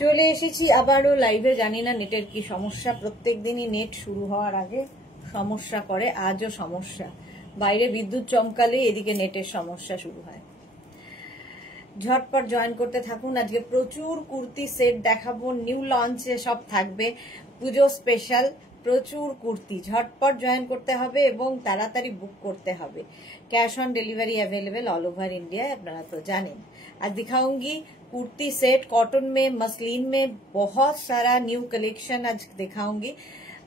চলে এসেছি আবারও লাইভে। জানি না নেটের কি সমস্যা, প্রত্যেক দিনই নেট শুরু হওয়ার আগে সমস্যা করে, আজও সমস্যা। বাইরে বিদ্যুৎ চমকালে এদিকে নেটের সমস্যা শুরু হয়। ঝটপট জয়েন করতে থাকুন। আজকে প্রচুর কুর্তি সেট দেখাবো, নিউ লঞ্চে সব থাকবে, পুজো স্পেশাল প্রচুর কুর্তি। ঝটপট জয়েন করতে হবে এবং তাড়াতাড়ি বুক করতে হবে। Cash on delivery available all over India, अपना तो जाने। आज दिखाऊंगी कुर्ती सेट कॉटन में, मसलिन में, बहुत सारा न्यू कलेक्शन आज दिखाऊंगी।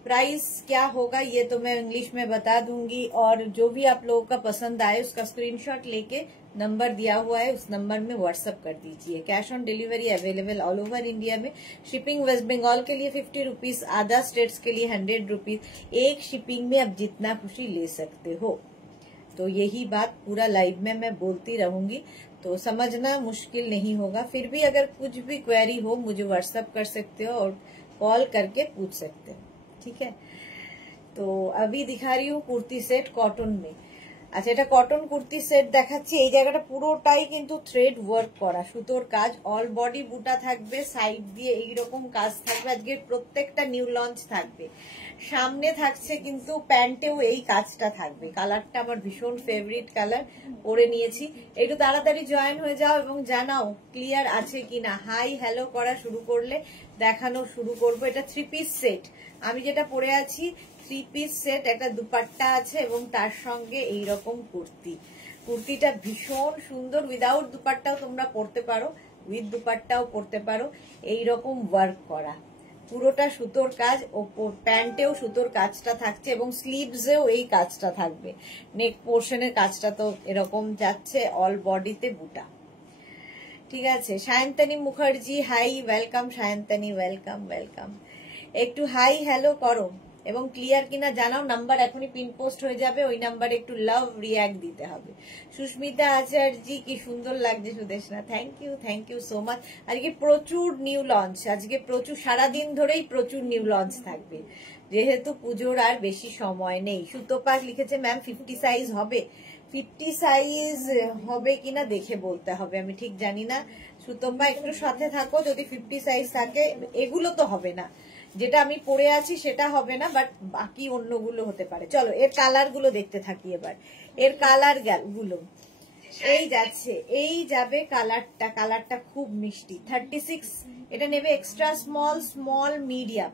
प्राइस क्या होगा ये तो मैं इंग्लिश में बता दूंगी, और जो भी आप लोगों का पसंद आए उसका स्क्रीनशॉट लेके नंबर दिया हुआ है उस नंबर में व्हाट्सएप कर दीजिए। Cash on delivery available all over India में। शिपिंग वेस्ट बंगाल के लिए 50 रुपीज, अदर स्टेट्स के लिए 100 रुपीज। एक शिपिंग में आप जितना खुशी ले सकते हो। तो यही बात पूरा लाइव में मैं बोलती रहूंगी, तो समझना मुश्किल नहीं होगा। फिर भी अगर कुछ भी क्वेरी हो मुझे व्हाट्सएप कर सकते हो और कॉल करके पूछ सकते हो, ठीक है। तो अभी दिखा रही हूँ कुर्ती सेट कॉटन में। আচ্ছা, এটা কটন কুর্তি সেট দেখাচ্ছি। এই জায়গাটা পুরোটাই কিন্তু থ্রেড ওয়ার্ক করা, সুতোর কাজ। অল বডি বুটা থাকবে, সাইড দিয়ে এইরকম কাজ থাকবে। আজকে প্রত্যেকটা নিউ লঞ্চ থাকবে। সামনে থাকছে কিন্তু প্যান্টেও এই কাজটা থাকবে। কালারটা আমার ভীষণ ফেভারিট কালার, পরে নিয়েছি। একটু তাড়াতাড়ি জয়েন হয়ে যাও এবং জানাও ক্লিয়ার আছে কিনা। হাই হ্যালো করা শুরু করলে দেখানো শুরু করবো। এটা 3 পিস সেট। আমি যেটা পরে আছি 3 পিস সেট, একটা দুপাট্টা আছে এবং তার সঙ্গে এইরকম কুর্তি। কুর্তিটা ভীষণ সুন্দর। উইদাউট দুপাট্টাও তোমরা পরতে পারো, উইথ দুপাট্টাও পরতে পারো। এইরকম ওয়ার্ক করা, পুরোটা সুতোর কাজ। ওপর প্যান্টেও সুতোর কাজটা থাকছে এবং স্লিভসেও এই কাজটা থাকবে। নেক পোর্শনের কাজটা তো এরকম যাচ্ছে, অল বডিতে বুটা। ঠিক আছে। Sayantani Mukherjee, hi, welcome Sayantani, welcome welcome. একটু হাই হ্যালো করো এবং ক্লিয়ার কিনা জানাও। নাম্বার এখনই পিন পোস্ট হয়ে যাবে, ওই নাম্বারে একটু লাভ রিয়াক্ট দিতে হবে। সুস্মিতা আচার্যি, কি সুন্দর লাগছে Sudeshna, thank you so much. আজকে প্রচুর নিউ লঞ্চ, আজকে প্রচুর, সারাদিন ধরেই প্রচুর নিউ লঞ্চ থাকবে, যেহেতু পুজোর আর বেশি সময় নেই। সুতোপাক লিখেছে ম্যাম 50 সাইজ হবে। 50 সাইজ হবে কিনা দেখে বলতে হবে, আমি ঠিক জানি না। সুতোপা একটু সাথে থাকো, যদি 50 সাইজ থাকে। এগুলো তো হবে না, যেটা আমি পরে আছি সেটা হবে না, বাট বাকি অন্যগুলো হতে পারে। চলো এর কালার গুলো দেখতে থাকি এবার। এর কালার গুলো এই যাচ্ছে, এই যাবে কালারটা। কালারটা খুব মিষ্টি। 36 এটা নেবে extra small, small medium,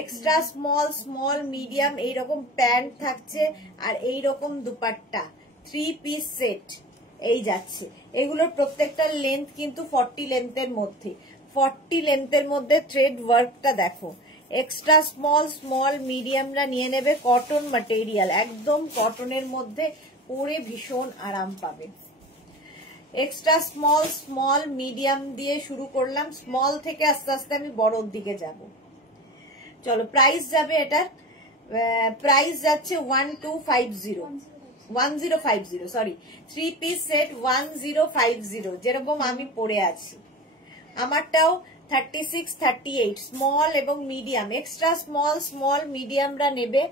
extra small, small medium. এইরকম প্যান্ট থাকছে আর এইরকম দুপাট্টা। 3 পিস সেট এই যাচ্ছে। এগুলোর প্রত্যেকটা লেন্থ কিন্তু 40 লেন্থের মধ্যে, 40 লেন্থের মধ্যে। থ্রেড ওয়ার্কটা দেখো। এক্সট্রা স্মল, স্মল মিডিয়ামরা নিয়ে নেবে। কটন ম্যাটেরিয়াল, একদম কটনের মধ্যে, পরে ভীষণ আরাম পাবে। এক্সট্রা স্মল, স্মল মিডিয়াম দিয়ে শুরু করলাম। স্মল থেকে আস্তে আস্তে আমি বড়র দিকে যাব। চলো প্রাইস যাবে, এটার প্রাইস যাচ্ছে 1050, সরি 3 পিস সেট 1050, যেরকম আমি পরে আছি। আমারটাও 36, 38 স্মল এবং মিডিয়াম। এক্সট্রা স্মল, স্মল মিডিয়ামরা নেবে।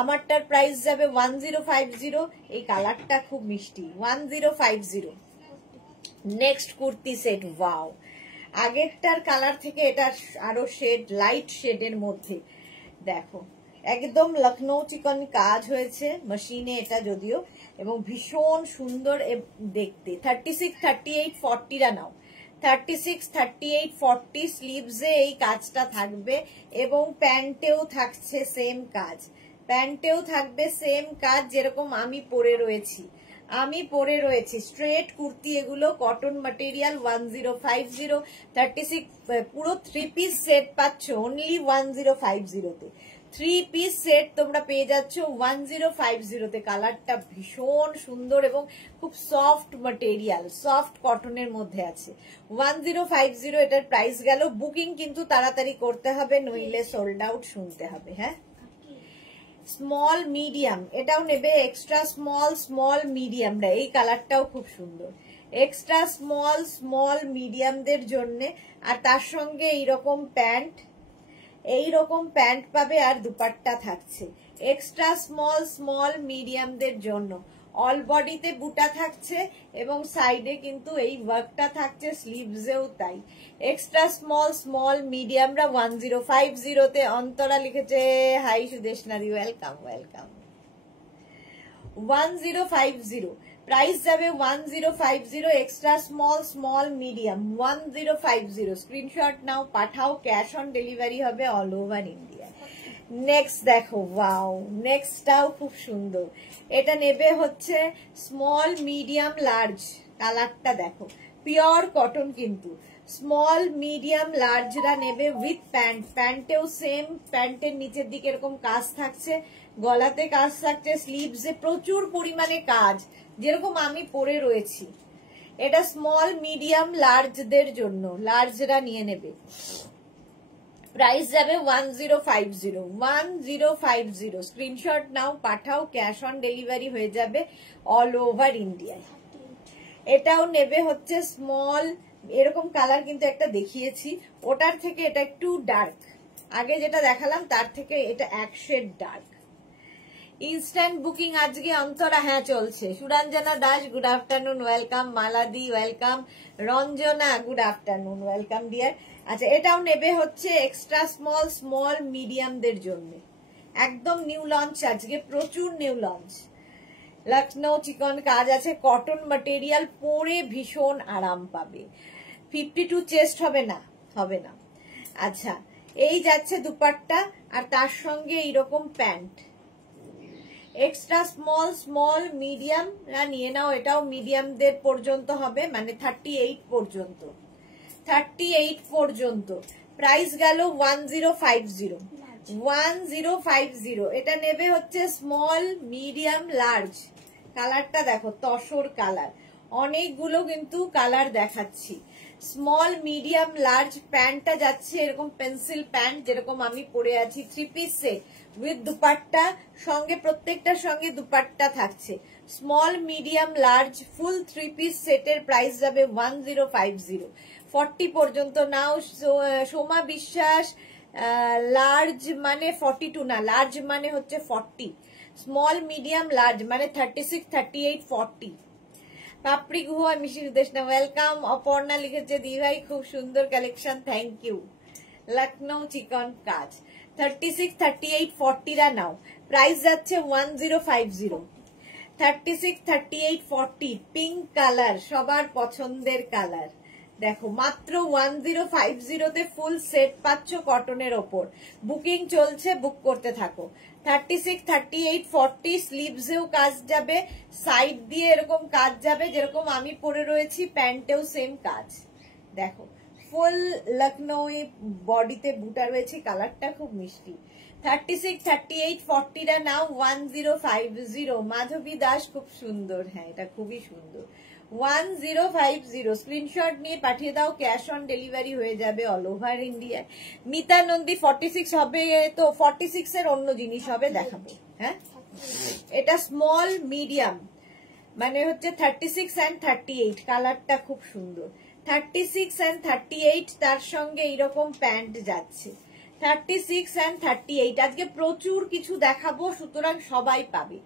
আমারটার প্রাইস যাবে 1050। এই কালারটা খুব মিষ্টি, 1050। Next kurti set, wow. আগেরটার কালার থেকে এটা আরো শেড, লাইট শেডের মধ্যে। দেখো একদম লখনৌ চিকন কাজ হয়েছে মেশিনে, এটা যদিও, এবং ভীষণ সুন্দর দেখতে। 36, 38, 40রা নাও। 36, 38, 40 স্লিভসে এই কাজটা থাকবে এবং প্যান্টেও থাকছে সেম কাজ। প্যান্টেও থাকবে সেম কাজ, যেরকম আমি পরে রয়েছি। স্ট্রেট কুর্তি এগুলো, কটন ম্যাটেরিয়াল। 1050, 36 পুরো 3 পিস সেট পাচ্ছ অনলি 1050-তে। 3 পিস সেট তোমরা পেয়ে যাচ্ছ 1050-তে। কালারটা ভীষণ সুন্দর এবং খুব সফট ম্যাটেরিয়াল, সফট কটনের মধ্যে আছে। 1050 এটার প্রাইস গেল। বুকিং কিন্তু তাড়াতাড়ি করতে হবে, নইলে সোল্ড আউট শুনতে হবে। হ্যাঁ, স্মল মিডিয়াম এটাও নেবে। এক্সট্রা স্মল, স্মল মিডিয়ামরা, এই কালারটাও খুব সুন্দর। এক্সট্রা স্মল, স্মল মিডিয়ামদের জন্য। আর তার সঙ্গে এইরকম প্যান্ট, এইরকম প্যান্ট পাবে আর দুপাট্টা থাকছে। এক্সট্রা স্মল, স্মল মিডিয়ামদের জন্য। অল বডিতে বুটা থাকছে এবং সাইডে কিন্তু এই ওয়ার্কটা থাকছে, স্লিভসেও তাই। এক্সট্রা স্মল স্মল মিডিয়ামরা 1050 অন্তরা লিখেছে হাই সুদেশনাদি, ওয়েলকাম ওয়েলকাম। 1050 প্রাইস যাবে 1050, extra small small medium 1050। Screenshot নাও, পাঠাও, ক্যাশ অন ডেলিভারি হবে অল ওভার ইন্ডিয়া। নেক্সট দেখো, ওয়াও, নেক্সটটাও খুব সুন্দর। এটা নেবে হচ্ছে স্মল মিডিয়াম লার্জ, কালারটা দেখো, পিওর কটন কিন্তু। স্মল মিডিয়াম লার্জরা নেবে উইথ প্যান্ট, প্যান্টেও সেম, প্যান্টের নিচের দিকে এরকম কাজ থাকছে, গলাতে কাজ থাকছে, স্লিভসে প্রচুর পরিমাণে কাজ, যেরকম আমি পরে রয়েছি। এটা স্মল মিডিয়াম লার্জদের জন্য, লার্জরা নিয়ে নেবে। প্রাইস যাবে 1050, 1050। স্ক্রিনশট নাও, পাঠাও, ক্যাশ অন ডেলিভারি হয়ে যাবে অল ওভার ইন্ডিয়ায়। এটাও নেবে হচ্ছে স্মল, এরকম কালার কিন্তু একটা দেখিয়েছি, ওটার থেকে এটা একটু ডার্ক, আগে যেটা দেখালাম তার থেকে এটা এক শেড ডার্ক। ইনস্ট্যান্ট বুকিং আজকে অন্তরা, হ্যাঁ চলছে। Suranjana Das good afternoon, welcome. মালাদি welcome. Ranjana good afternoon, welcome dear. আচ্ছা, এটাও নেবে হচ্ছে এক্সট্রা স্মল স্মল মিডিয়ামদের জন্য, একদম নিউ লঞ্চ আজকে, প্রচুর নিউ লঞ্চ। লখনৌ চিকন কাজ আছে, কটন ম্যাটেরিয়াল, পরে ভীষণ আরাম পাবে। 52 চেস্ট হবে না, হবে না। আচ্ছা, এই যাচ্ছে দুপাট্টা, আর তার সঙ্গে এইরকম প্যান্ট। এক্সট্রা স্মল স্মল মিডিয়ামরা নিয়ে নাও, এটাও মিডিয়ামদের পর্যন্ত হবে, মানে 38 পর্যন্ত, 38 পর্যন্ত। প্রাইস গেল 1050, 1050। এটা নেবে হচ্ছে স্মল মিডিয়াম লার্জ। কালারটা দেখো, তসর কালার, অনেকগুলো কিন্তু কালার দেখাচ্ছি। স্মল মিডিয়াম লার্জ, প্যান্টটা যাচ্ছে এরকম পেন্সিল প্যান্ট, যেরকম আমি পরে আছি, 3 পিস সেট উইথ দুপাট্টা, সঙ্গে প্রত্যেকটার সঙ্গে দুপাট্টা থাকছে। স্মল মিডিয়াম লার্জ ফুল 3 পিস সেটের প্রাইস যাবে 1050। 40 পর্যন্ত নাও। সোমা বিশ্বাস, লার্জ মানে 42 না, লার্জ মানে হচ্ছে 40, স্মল মিডিয়াম লার্জ মানে 36, 38, 40। পাপড়ি গুহ, মিশি সুদেশনা, ওয়েলকাম। অপর্ণা লিখেছে দি ভাই খুব সুন্দর কালেকশন, থ্যাংক ইউ। লখনৌ চিকন কাজ 36, 38, 40রা নাও। প্রাইস যাচ্ছে 1050। 36, 38, 40 পিঙ্ক কালার, সবার পছন্দের কালার। দেখো, মাত্র 1050তে ফুল সেট পাচ্ছ কটনের ওপর। বুকিং চলছে, বুক করতে থাকো। 36, 38, 40 স্লিভসেও কাজ যাবে, সাইড দিয়ে এরকম কাজ যাবে, যেরকম আমি পরে রয়েছি, প্যান্টেও সেম কাজ। দেখো, ফুল লখনৌ বডিতে বুটা রয়েছে, কালারটা খুব মিষ্টি। 36, 38, 40রা নাও 1050। মাধবী দাস খুব সুন্দর, হ্যাঁ এটা খুবই সুন্দর। 1050 স্ক্রিনশট নিয়ে পাঠিয়ে দাও, ক্যাশ অন ডেলিভারি হয়ে যাবে all over India. Mita Nandi 46 হবে তো, 46 এর অন্য জিনিস হবে, দেখাবো। হ্যাঁ, এটা স্মল মিডিয়াম মানে হচ্ছে 36 and 38, কালারটা খুব সুন্দর। 36 and 38, তার সঙ্গে এইরকম প্যান্ট যাচ্ছে। 36 and 38 আজকে প্রচুর কিছু দেখাবো, সুতরাং সবাই পাবে।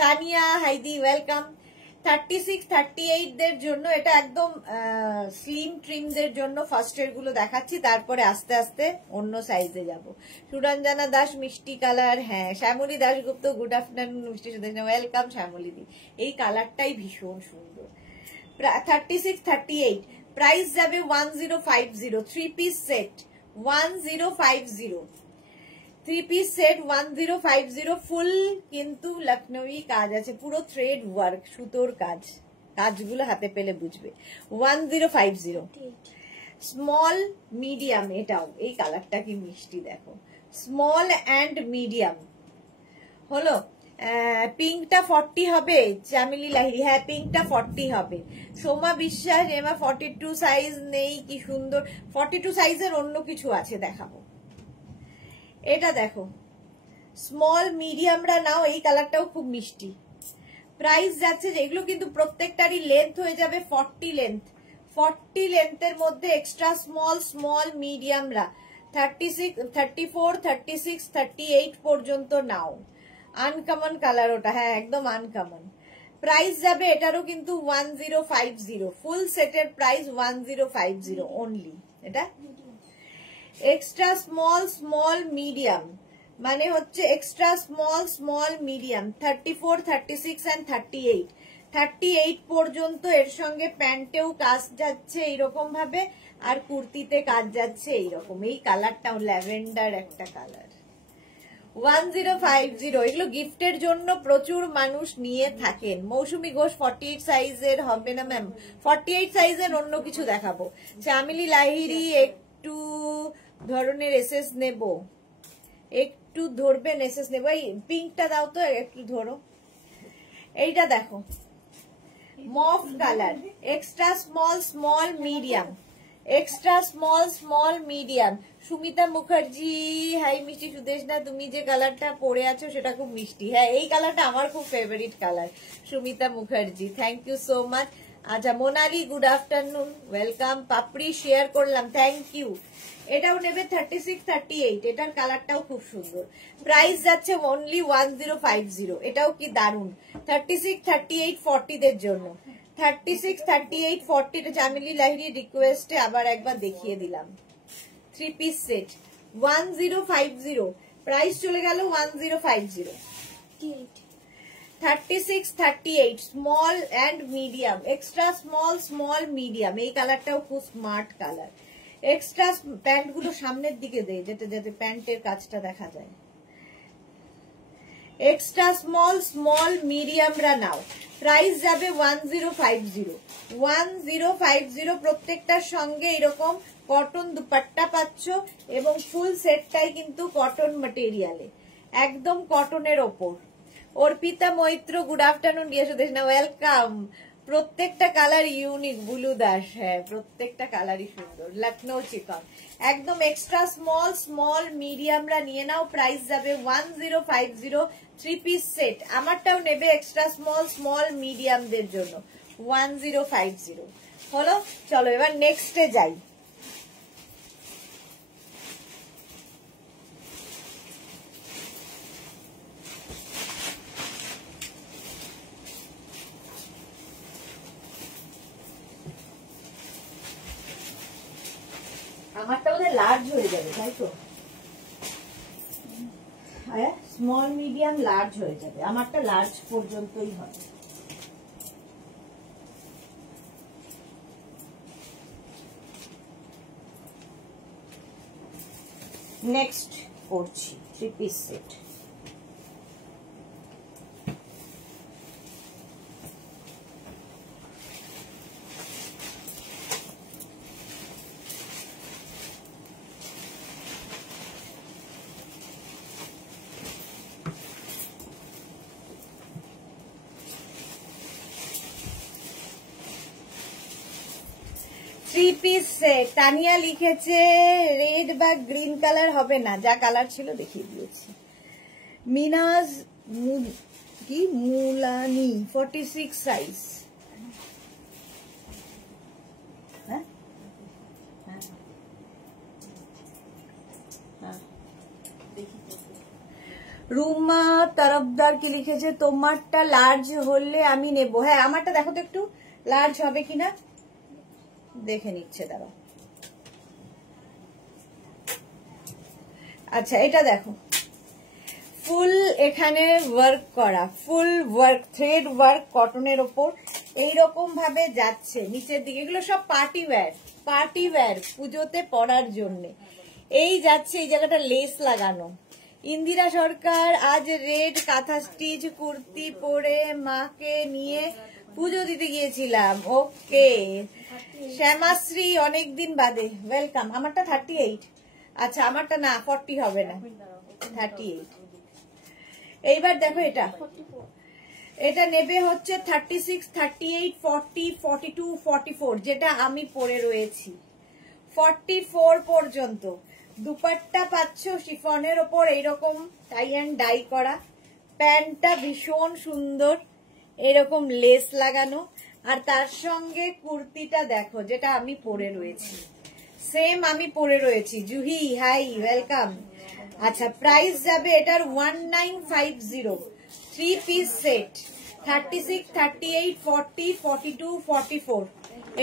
তানিয়া হাইদি ওয়েলকাম। 36, 38 দের জন্য এটা একদম স্লিম ট্রিমদের জন্য ফার্স্টের গুলো দেখাচ্ছি, তারপরে আস্তে আস্তে অন্য সাইজে যাব। সুরঞ্জনা দাস মিষ্টি কালার, হ্যাঁ। শ্যামলী দাশগুপ্ত গুড আফটারনুন, মিষ্টি সুদেশনা, ওয়েলকাম শ্যামলী দি। এই কালারটাই ভীষণ সুন্দর। 36, 38 প্রাইস যাবে 1050। 3 পিস সেট 1050, 3 পিস সেট 1050 ফুল, কিন্তু লখনৌই কাজ আছে, পুরো থ্রেড ওয়ার্ক, সুতোর কাজ, কাজগুলো হাতে পেলে বুঝবে। 1050 স্মল মিডিয়াম, এটাও এই কালারটা কি মিষ্টি, দেখো স্মল অ্যান্ড মিডিয়াম হলো। পিঙ্কটা 40 হবে, চামেলি লাহিরি, হ্যাঁ পিঙ্কটা 40 হবে। সোমা বিশ্বাস, এমা 42 সাইজ নেই, কি সুন্দর। 42 সাইজের অন্য কিছু আছে, দেখাবো। এটা দেখো, স্মল মিডিয়ামরা নাও, এই কালারটাও খুব মিষ্টি। প্রাইস যাচ্ছে, এগুলো কিন্তু প্রত্যেকটারই লেন্থ হয়ে যাবে 40 লেন্থ। 40 লেন্থের মধ্যে এক্সট্রা স্মল স্মল মিডিয়ামরা 36, 34, 36, 38 পর্যন্ত নাও। আনকমন কালার ওটা, হ্যাঁ একদম আনকমন। প্রাইস যাবে এটারও কিন্তু 1050, ফুল সেটের প্রাইস 1050 অনলি। এটা এক্সট্রা স্মল স্মল মিডিয়াম, মানে হচ্ছে extra small small medium 34, 36 and 38, 38 পর্যন্ত। এর সঙ্গে প্যান্টেও কাজ যাচ্ছে এইরকম ভাবে, আর কুর্তিতে কাজ যাচ্ছে এইরকম। এই কালারটাও ল্যাভেন্ডার একটা কালার, 1050। এগুলো গিফটের জন্য প্রচুর মানুষ নিয়ে থাকেন। মৌসুমী ঘোষ 48 সাইজের হবে না ম্যাম, 48 সাইজের অন্য কিছু দেখাবো। চামেলি লাহিড়ী একটু ধরনের এসএস নেব, একটু ধরবেন এসএস নেব। এই পিঙ্কটা দাও তো, একটু ধরো। এইটা দেখো mauve colour, extra small small medium, extra small small medium. Sumita Mukherjee, hi মিষ্টি সুদেশনা, তুমি যে কালারটা পরে আছো সেটা খুব মিষ্টি। হ্যাঁ, এই কালারটা আমার খুব favourite colour. Sumita Mukherjee, thank you so much. আচ্ছা, Monali good afternoon, welcome. Papri share করলাম, থ্যাংক ইউ। এটাও নেবে 36, 38, এটার কালারটাও খুব সুন্দর। প্রাইস যাচ্ছে অনলি 1050। এটাও কি দারুন, 36, 38, 40 দের জন্য। 36, 38, 40 এটা চামেলি লাহিড়ী রিকোয়েস্টে আবার একবার দেখিয়ে দিলাম। 3 পিস সেট 1050, প্রাইস চলে গেল 1050। 36, 38 small and medium, extra small small medium. এই কালারটাও খুব স্মার্ট কালার। এক্সট্রা প্যান্ট গুলো সামনের দিকে দেয়, যাতে প্যান্টের কাজটা দেখা যায়। এক্সট্রা স্মল স্মল মিডিয়ামরা নাও, প্রাইস যাবে 1050, 1050। প্রত্যেকটার সঙ্গে এরকম কটন দুপাট্টা পাচ্ছ, এবং ফুল সেটটাই কিন্তু কটন ম্যাটেরিয়ালে, একদম কটনের ওপর। Arpita Maitra good afternoon, dear Sudeshna, welcome. প্রত্যেকটা কালার ইউনিক, বুলু দাস, হ্যাঁ প্রত্যেকটা কালারই সুন্দর। লখনৌ চিকন, একদম এক্সট্রা স্মল স্মল মিডিয়ামরা নিয়ে নাও, প্রাইস যাবে 1050। 3 পিস সেট আমারটাও নেবে এক্সট্রা স্মল স্মল মিডিয়ামদের জন্য, 1050 হলো। চলো এবার নেক্সটে যাই। আমারটা বোধহয় লার্জ হয়ে যাবে, তাই তো? হ্যাঁ, স্মল মিডিয়াম লার্জ হয়ে যাবে, আমারটা লার্জ পর্যন্তই হবে। নেক্সট করছি 3 পিস সেট। তানিয়া লিখেছে রেড বা গ্রিন কালার হবে না, যা কালার ছিল দেখিয়ে দিয়েছি। মিনাজ কি মুলানি 46 সাইজ, রুমা তরফদার কি লিখেছে তোমারটা লার্জ হলে আমি নেব। হ্যাঁ, আমারটা দেখো তো একটু লার্জ হবে কিনা, দেখে নিচ্ছে দাঁড়া। আচ্ছা, এটা দেখো ফুল এখানে ওয়ার্ক করা, ফুল ওয়ার্ক, থ্রেড ওয়ার্ক কটনের ওপর এইরকম ভাবে যাচ্ছে নিচের দিকে। এগুলো সব পার্টি ওয়্যার পুজোতে পরার জন্য। এই যাচ্ছে, এই জায়গাটা লেস লাগানো। ইন্দিরা সরকার, আজ রেড কাঁথা স্টিচ কুর্তি পরে মাকে নিয়ে পুজো দিতে গিয়েছিলাম। ওকে শ্যামাশ্রী, অনেকদিন বাদে, ওয়েলকাম। আমারটা 38, আচ্ছা আমারটা না 40 হবে না, 38। এইবার দেখো এটা নেবে হচ্ছে 36, 38, 40, 42, 44, যেটা আমি পরে রয়েছি 44 পর্যন্ত। দুপাট্টা পাচ্ছ শিফনের ওপর এইরকম টাই অ্যান্ড ডাই করা, প্যান্টটা ভীষণ সুন্দর এরকম লেস লাগানো, আর তার সঙ্গে কুর্তিটা দেখো যেটা আমি পরে রয়েছি, সেম আমি পরে রয়েছি। Juhi hi, welcome. আচ্ছা, প্রাইস যাবে এটার 1950, 3 পিস সেট 36, 38, 40, 42, 44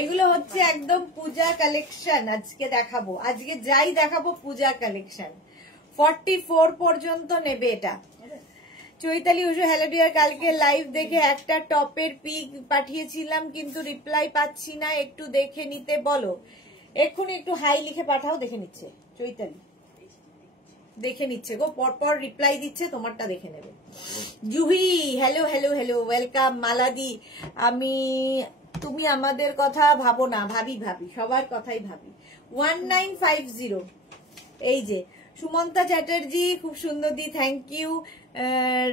এগুলো হচ্ছে একদম পূজা কালেকশন। আজকে দেখাবো, আজকে যাই দেখাবো পূজা কালেকশন। 44 পর্যন্ত নেবে এটা। চৈতালি উষু হ্যালো ডিয়ার, কালকে লাইভ দেখে একটা টপের পিক পাঠিয়েছিলাম কিন্তু রিপ্লাই পাচ্ছি না, একটু দেখে নিতে বলো। এক্ষুনি একটু হাই লিখে পাঠাও, দেখে নিচ্ছে চৈতালি, দেখে নিচ্ছে গো, পরপর রিপ্লাই দিচ্ছে, তোমারটা দেখে নেবে। Juhi hello hello hello, welcome. মালাদি, তুমি আমাদের কথা ভাবো না, ভাবি ভাবি, সবার কথাই ভাবি। 1950 এই যে সুমন্তা চ্যাটার্জি, খুব সুন্দর দি, থ্যাংক ইউ।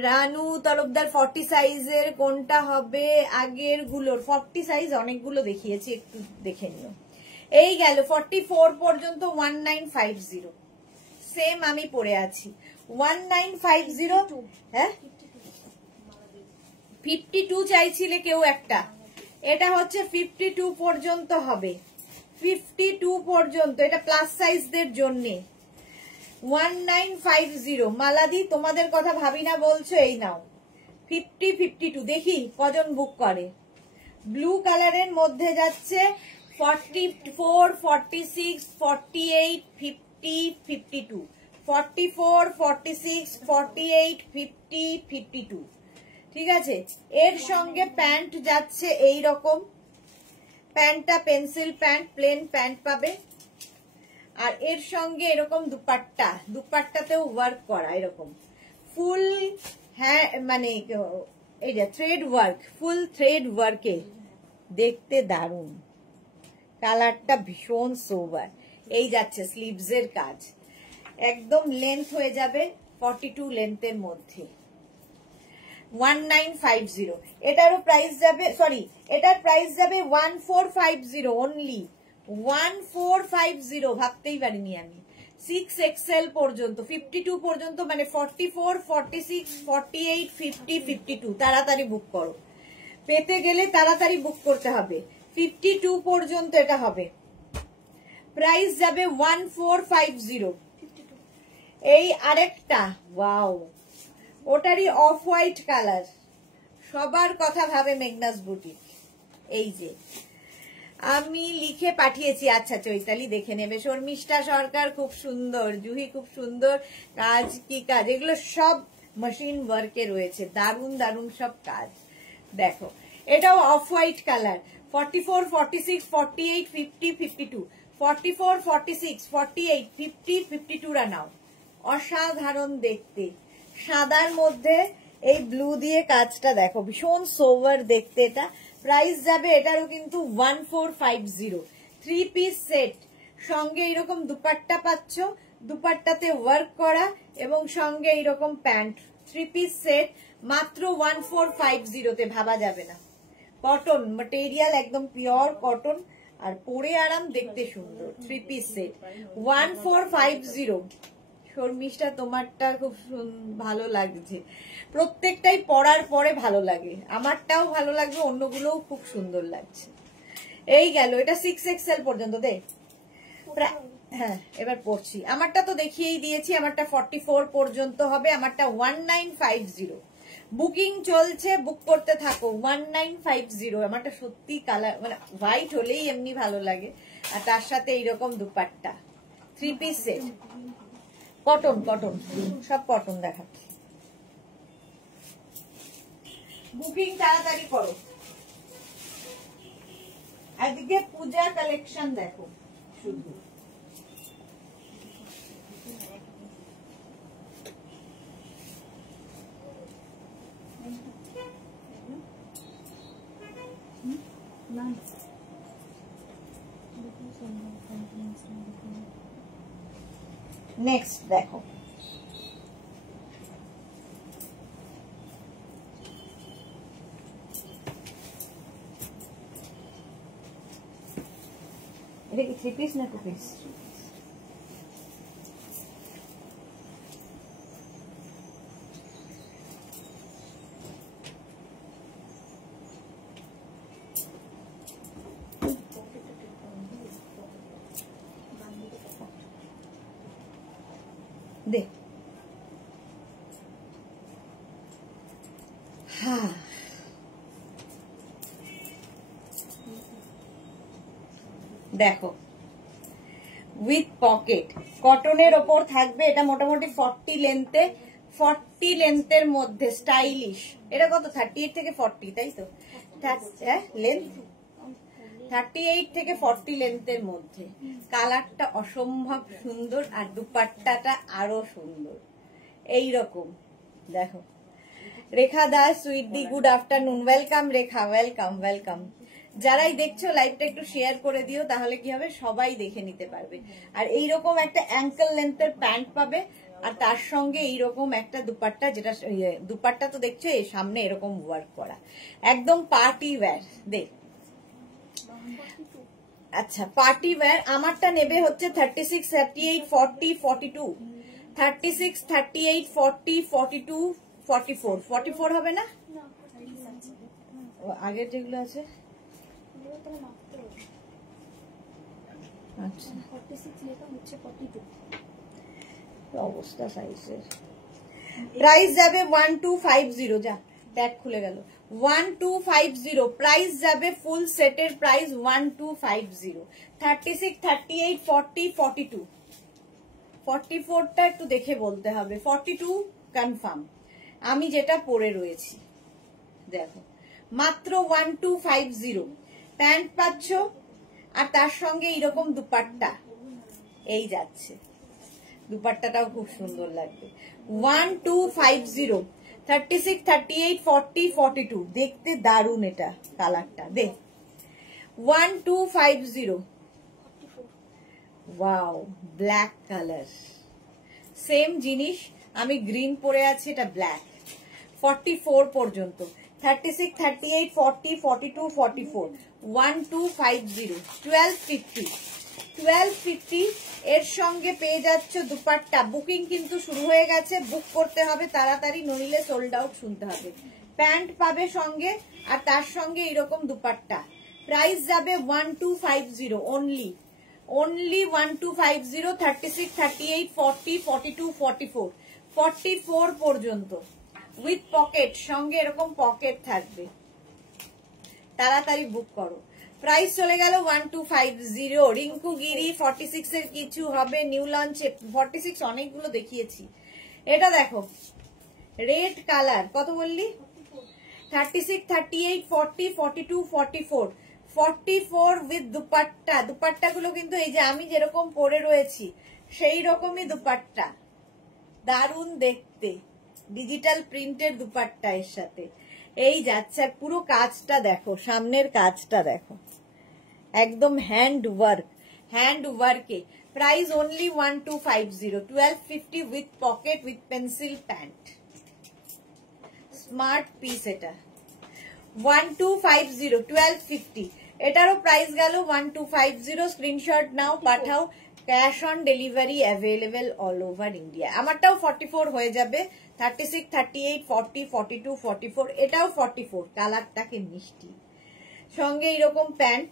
রানু তরফদার 40 সাইজের কোনটা হবে? আগের গুলোর 40 সাইজ অনেকগুলো দেখিয়েছি, একটু দেখে নিও। এই গেল 44 পর্যন্ত 1950, সেম আমি পরে আছি 1950। হ্যাঁ 52 চাইছিলে কেউ একটা, এটা হচ্ছে 52 পর্যন্ত হবে, 52 পর্যন্ত, এটা প্লাস সাইজদের জন্যে। 1950 মালাদি, তোমাদের কথা ভাবি না বলছো, এই নাও 50, 52 দেখি কজন বুক করে। ব্লু কালারের মধ্যে যাচ্ছে 44, 46, 48, 50, 52, 44, 46, 48, 50, 52, ঠিক আছে। এর সঙ্গে প্যান্ট যাচ্ছে এই রকম, প্যান্টটা পেন্সিল প্যান্ট, প্লেন প্যান্ট পাবে। আর এর সঙ্গে এরকম দুপাট্টা, দুপাট্টাতেও ওয়ার্ক করা এরকম ফুল, হ্যাঁ মানে এই যে থ্রেড ওয়ার্ক, ফুল থ্রেড ওয়ার্কে, দেখতে দারুণ, কালারটা ভীষণ সোবার। এই যাচ্ছে স্লিভসের কাজ, একদম লেন্থ হয়ে যাবে 42 লেন্থের মধ্যে। 1950 এটারও প্রাইস যাবে, সরি এটার প্রাইস যাবে 1450 অনলি, 1450, ভাবতেই পারিনি আমি। 6XL পর্যন্ত, 52 পর্যন্ত, মানে 44, 46, 48, 50, 52, তাড়াতাড়ি বুক করো, পেতে গেলে তাড়াতাড়ি বুক করতে হবে। 52 পর্যন্ত এটা হবে, প্রাইস যাবে 1450। এই আরেকটা, ওয়াও, ওটারই অফ হোয়াইট কালার, সবার কথা ভাবে মেঘনাস বুটিক। এই যে আমি লিখে পাঠিয়েছি, আচ্ছা চৈতালি দেখে নেবে। শর্মিষ্ঠা সরকার খুব সুন্দর, জুহি খুব সুন্দর, কাজ কি কাজ, এগুলো সব মেশিন ওয়ার্কে রয়েছে, দারুন দারুন সব কাজ। দেখো এটাও অফ হোয়াইট কালার, 44, 46, 48, 50, 52, 44, 46, 48, 50, 52 রা নাও, অসাধারণ দেখতে, সাদার মধ্যে এই ব্লু দিয়ে কাজটা দেখো, ভীষণ সোভার দেখতে। এটা প্রাইস যাবে এটারও কিন্তু 1450, 3 পিস সেট, সঙ্গে এরকম দুপাট্টা পাচ্ছ, দুপাট্টাতে ওয়ার্ক করা, এবং সঙ্গে এরকম প্যান্ট, 3 পিস সেট, মাত্র 1450 তে, ভাবা যাবে না। কটন ম্যাটেরিয়াল, একদম পিওর কটন, আর পরে আরাম, দেখতে সুন্দর, 3 পিস সেট 1450। শর্মিষ্ঠা তোমারটা খুব ভালো লাগছে, প্রত্যেকটাই পরার পরে ভালো লাগে, আমারটাও ভালো লাগবে, অন্যগুলোও খুব সুন্দর লাগছে। এই গেল, এটা 6XL পর্যন্ত দে। হ্যাঁ এবার পড়ছি, আমারটা তো দেখিয়েই দিয়েছি, আমারটা 44 পর্যন্ত হবে, আমারটা 1950, বুকিং চলছে, বুক করতে থাকো। 1950, আমারটা সত্যি কালার, মানে হোয়াইট হলেই এমনি ভালো লাগে, আর তার সাথে এইরকম dupatta, 3 piece set, cotton cotton, সব কটন দেখাচ্ছি, বুকিং তাড়াতাড়ি করো। আজকে পূজা কালেকশন দেখো শুধু, নেক্সট দেখো, এটা কি 3 পিস না 2 পিস? দে, হ্যাঁ দেখো উইথ পকেট, কটনের ওপর থাকবে। এটা মোটামুটি 40 লেন্থে, 40 লেন্থের মধ্যে স্টাইলিশ। এটা কত 38 থেকে 40, তাই তো? লেন্থ 38 থেকে 40 লেন্থের মধ্যে। কালারটা অসম্ভব সুন্দর আর দুপাট্টাটা আরো সুন্দর। এই রকম দেখো। রেখা দাস, সুইট দি, গুড আফটারনুন। ওয়েলকাম রেখা, ওয়েলকাম ওয়েলকাম। যারাই দেখছো লাইভটা একটু শেয়ার করে দিও, তাহলে কি হবে সবাই দেখে নিতে পারবে। আর এইরকম একটা অ্যাঙ্কেল লেন্থের প্যান্ট পাবে, আর তার সঙ্গে এইরকম একটা দুপাট্টা, যেটা দুপাট্টা তো দেখছো এই সামনে এরকম ওয়ার্ক করা, একদম পার্টি ওয়্যার। দেখ আচ্ছা, পার্টি ওয়্যার আমারটা নেবে হচ্ছে 36, 38, 40, 42, 36, 38, 40, 42, 44, 44 হবে না? আগের যেগুলো আছে আচ্ছা, অবস্থা সাইজের। প্রাইস যাবে 1250, যা ট্যাগ খুলে গেল। 1250 প্রাইস যাবে, ফুল সেটের প্রাইস 1250। 36, 38, 40, 42, 44টা একটু দেখে বলতে হবে। 42 কনফার্ম, আমি যেটা পরে রয়েছি। দেখো মাত্র 1250 প্যান্ট পাচ্ছ, আর তার সঙ্গে এইরকম দুপাট্টা এই যাচ্ছে। দুপাট্টাটাও খুব সুন্দর লাগবে। 1250, 36, 38, 40, 42, দেখতে দারুন এটা কালারটা। দেখ 1250, ওয়াও ব্ল্যাক কালার, সেম জিনিস। আমি গ্রিন পরে আছি, এটা ব্ল্যাক। 44 পর্যন্ত, 36, 38, 40, 42, 44, 1250, 1250, 1250 এর সঙ্গে পেয়ে যাচ্ছ দুপাট্টা। বুকিং কিন্তু শুরু হয়ে গেছে, বুক করতে হবে তাড়াতাড়ি, নইলে সোল্ড আউট শুনতে হবে। প্যান্ট পাবে সঙ্গে, আর তার সঙ্গে এরকম দুপাট্টা। প্রাইস যাবে 1250 অনলি, only 1250, 36, 38, 40, 42, 44, 44 পর্যন্ত উইথ পকেট, সঙ্গে এরকম পকেট থাকবে। তাড়াতাড়ি বুক করো। প্রাইস চলে গেল 1250। রিঙ্কু গিরি 46 এর কিছু হবে নিউ লঞ্চে। 46 অনেকগুলো দেখিয়েছি। এটা দেখো রেড কালার, কত বললি? 36, 38, 40, 42, 44, 44 উইথ দুপাট্টা। দুপাট্টা গুলো কিন্তু এই যে আমি যেরকম পরে রয়েছি সেই রকমই দুপাট্টা, দারুণ দেখতে। ডিজিটাল প্রিন্টের দুপাট্টা এর সাথে এই যাচ্ছে। আর পুরো কাজটা দেখো, সামনের কাজটা দেখো, একদম হ্যান্ড ওয়ার্ক, হ্যান্ড ওয়ার্কে। Price only 1250, 1250 with pocket, with pencil pant. Smart piece এটা। 1250, 1250, এটারও প্রাইস গেল 1250। স্ক্রিনশট নাও, পাঠাও। Cash on delivery available all over India. আমারটাও 44 হয়ে যাবে। 36, 38, 40, 42, 44, এটাও 44। কালারটাকে মিষ্টি, সঙ্গে এরকম প্যান্ট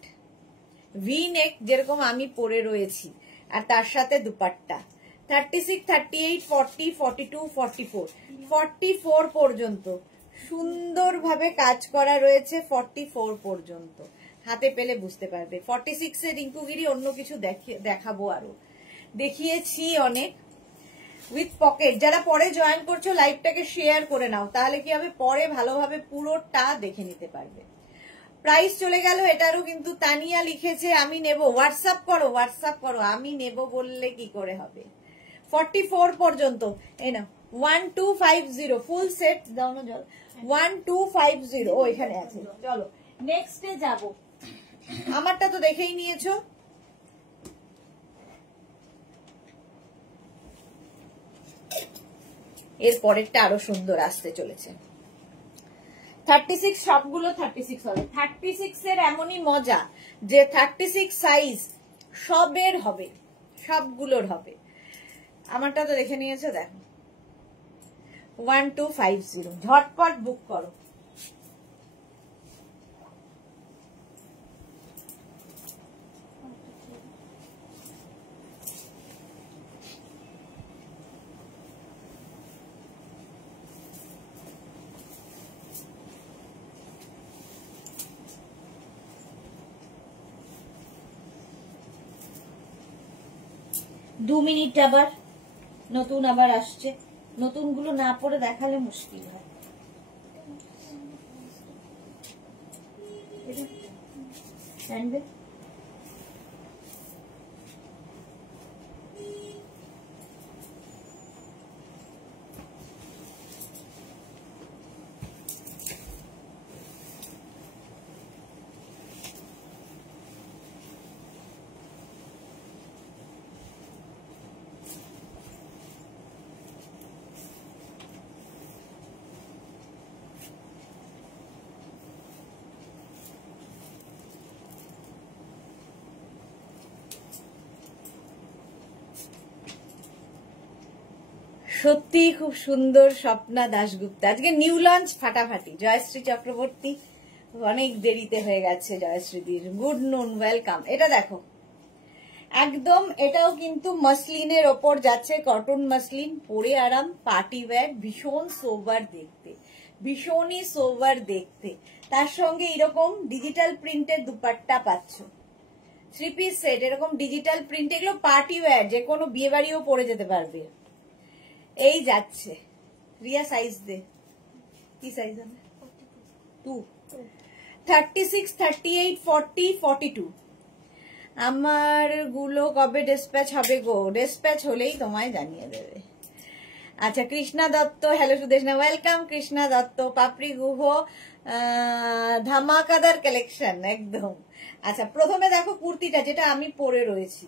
ভি নেক যেরকম আমি পরে রয়েছি, আর তার সাথে দুপাট্টা। 36, 38, 40, 42, 44, 44 পর্যন্ত সুন্দরভাবে কাজ করা রয়েছে। 44 পর্যন্ত হাতে পেলে বুঝতে পারবে। 46 এর রিঙ্কুগিরি অন্য কিছু দেখাবো, আরো দেখিয়েছি অনেক। With pocket. যারা পরে জয়েন করছো লাইভটাকে শেয়ার করে নাও, তাহলে কি হবে পরে ভালোভাবে পুরোটা দেখে নিতে পারবে। প্রাইস চলে গেল এটারও কিন্তু। তানিয়া লিখেছে আমি নেব। হোয়াটসঅ্যাপ করো, হোয়াটসঅ্যাপ করো। আমি নেব বললে কি করে হবে। 44 পর্যন্ত এই না 1250 ফুল সেট দাও না জল। 1250 ও এখানে আছে। চলো নেক্সটে যাব। আমারটা তো দেখেই নিয়েছো। এর পরেরটা আরো সুন্দর আসতে চলেছে। 36 সবগুলো 36 হবে। 36 এর এমনই মজা যে 36 সাইজ সবের হবে, সবগুলোর হবে। আমারটা তো দেখে নিয়েছো, দেখো 1250। ঝটপট বুক করো। 2 মিনিট আবার নতুন আবার আসছে, নতুন গুলো না পরে দেখালে মুশকিল হয়। স্যান্ডেল সত্যি খুব সুন্দর। স্বপ্না দাশগুপ্তা আজকে নিউ লঞ্চ ফাটাফাটি। জয়শ্রী চক্রবর্তী অনেক দেরিতে হয়ে গেছে জয়শ্রীদির। গুড নুন, ওয়েলকাম। এটা দেখো একদম, এটাও কিন্তু মাসলিনের ওপর যাচ্ছে, কটন মাসলিন, পরে আরাম, পার্টি ওয়্যার, ভীষণ সোবার দেখতে, ভীষণই সোবার দেখতে। তার সঙ্গে এরকম ডিজিটাল প্রিন্টের দুপাট্টা পাচ্ছ, 3 পিস সেট, এরকম ডিজিটাল প্রিন্ট। এগুলো পার্টি ওয়্যার, যে কোনো বিয়ে বাড়িও পরে যেতে পারবে। এই যাচ্ছে। রিয়া সাইজ দে, কি সাইজ হবে? 2, 36, 38, 40, 42। আমার গুলো কবে ডিসপ্যাচ হবে গো? ডিসপ্যাচ হলেই তোমায় জানিয়ে দেবে। আচ্ছা, কৃষ্ণা দত্ত, হ্যালো সুদেশনা, ওয়েলকাম কৃষ্ণা দত্ত। পাপড়ি গুহ, ধামাকাদার কালেকশন একদম। আচ্ছা, প্রথমে দেখো কুর্তিটা, যেটা আমি পরে রয়েছি,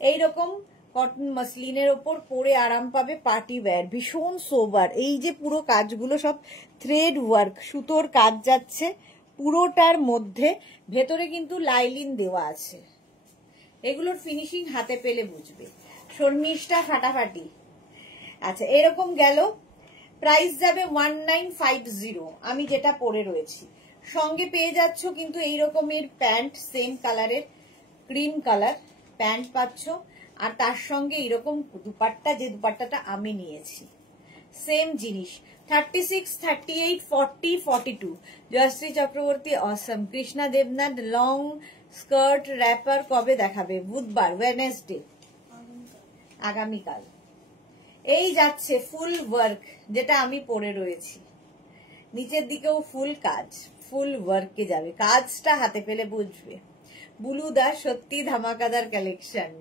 এইরকম কটন মাসলিনের ওপর পরে আরাম পাবে, পার্টি ওয়্যার, ভীষণ সোবার। এই যে পুরো কাজগুলো সব থ্রেড ওয়ার্ক, সুতোর কাজ যাচ্ছে পুরোটার মধ্যে, ভেতরে কিন্তু লাইলিন দেওয়া আছে। এগুলোর ফিনিশিং হাতে পেলে বুঝবে। শর্মিষ্ঠা ফাটাফাটি। আচ্ছা, এরকম গেল। প্রাইস যাবে 1950, আমি যেটা পরে রয়েছি। সঙ্গে পেয়ে যাচ্ছ কিন্তু এই রকমের প্যান্ট, সেম কালারের, ক্রিম কালার প্যান্ট পাচ্ছ, আর তার সঙ্গে এরকম দুপাট্টা, যে দুপাট্টাটা আমি নিয়েছি, সেম জিনিস। 36, 38, 40, 42। Joyshree Chakraborty Assam. Krishna Debnath long skirt wrapper কবে দেখাবে? বুধবার, ওয়েডনেসডে, আগামীকাল। এই যাচ্ছে ফুল ওয়ার্ক, যেটা আমি পরে রয়েছি, নিচের দিকেও ফুল কাজ, ফুল ওয়ার্কে যাবে। কাজটা হাতে পেলে বুঝবে। বুলুদা সত্যি ধামাকাদার কালেকশন।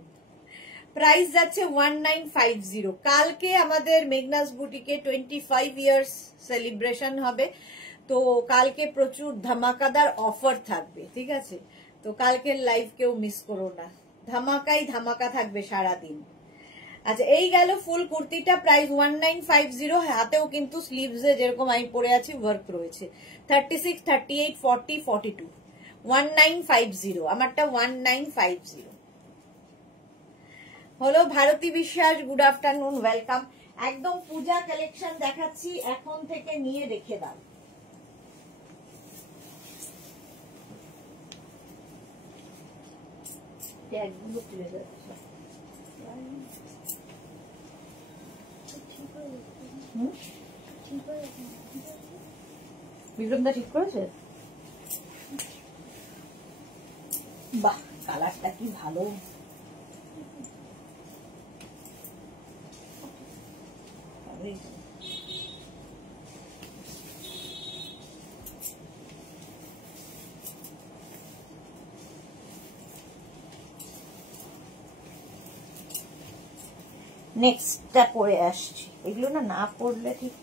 প্রাইস যাচ্ছে 1950। কালকে আমাদের মেঘনাস বুটিকে 25 ইয়ার্স সেলিব্রেশন হবে, তো কালকে প্রচুর ধামাকাদার অফার থাকবে, ঠিক আছে? তো কালকের লাইভ কেউ মিস করো না, ধামাকাই ধামাকা থাকবে সারাদিন। আচ্ছা, এই গেল ফুল কুর্তিটা, প্রাইস 1950। হাতেও কিন্তু স্লিভসে যেরকম আমি পরে আছি ওয়ার্ক রয়েছে। 36, 38, 40, 42, 1950। আমারটা 1950 হলো। ভারতী বিশ্বাস, গুড আফটারনুন, ওয়েলকাম। একদম পূজা কালেকশন দেখাচ্ছি, এখন থেকে নিয়ে রেখে দাও। ট্যাগগুলো খুলে যাচ্ছে। বিক্রমদা ঠিক করেছে? বাহ, কালারটা কি ভালো। নেক্সটটা পরে আসছি। এগুলো না পড়লে ঠিক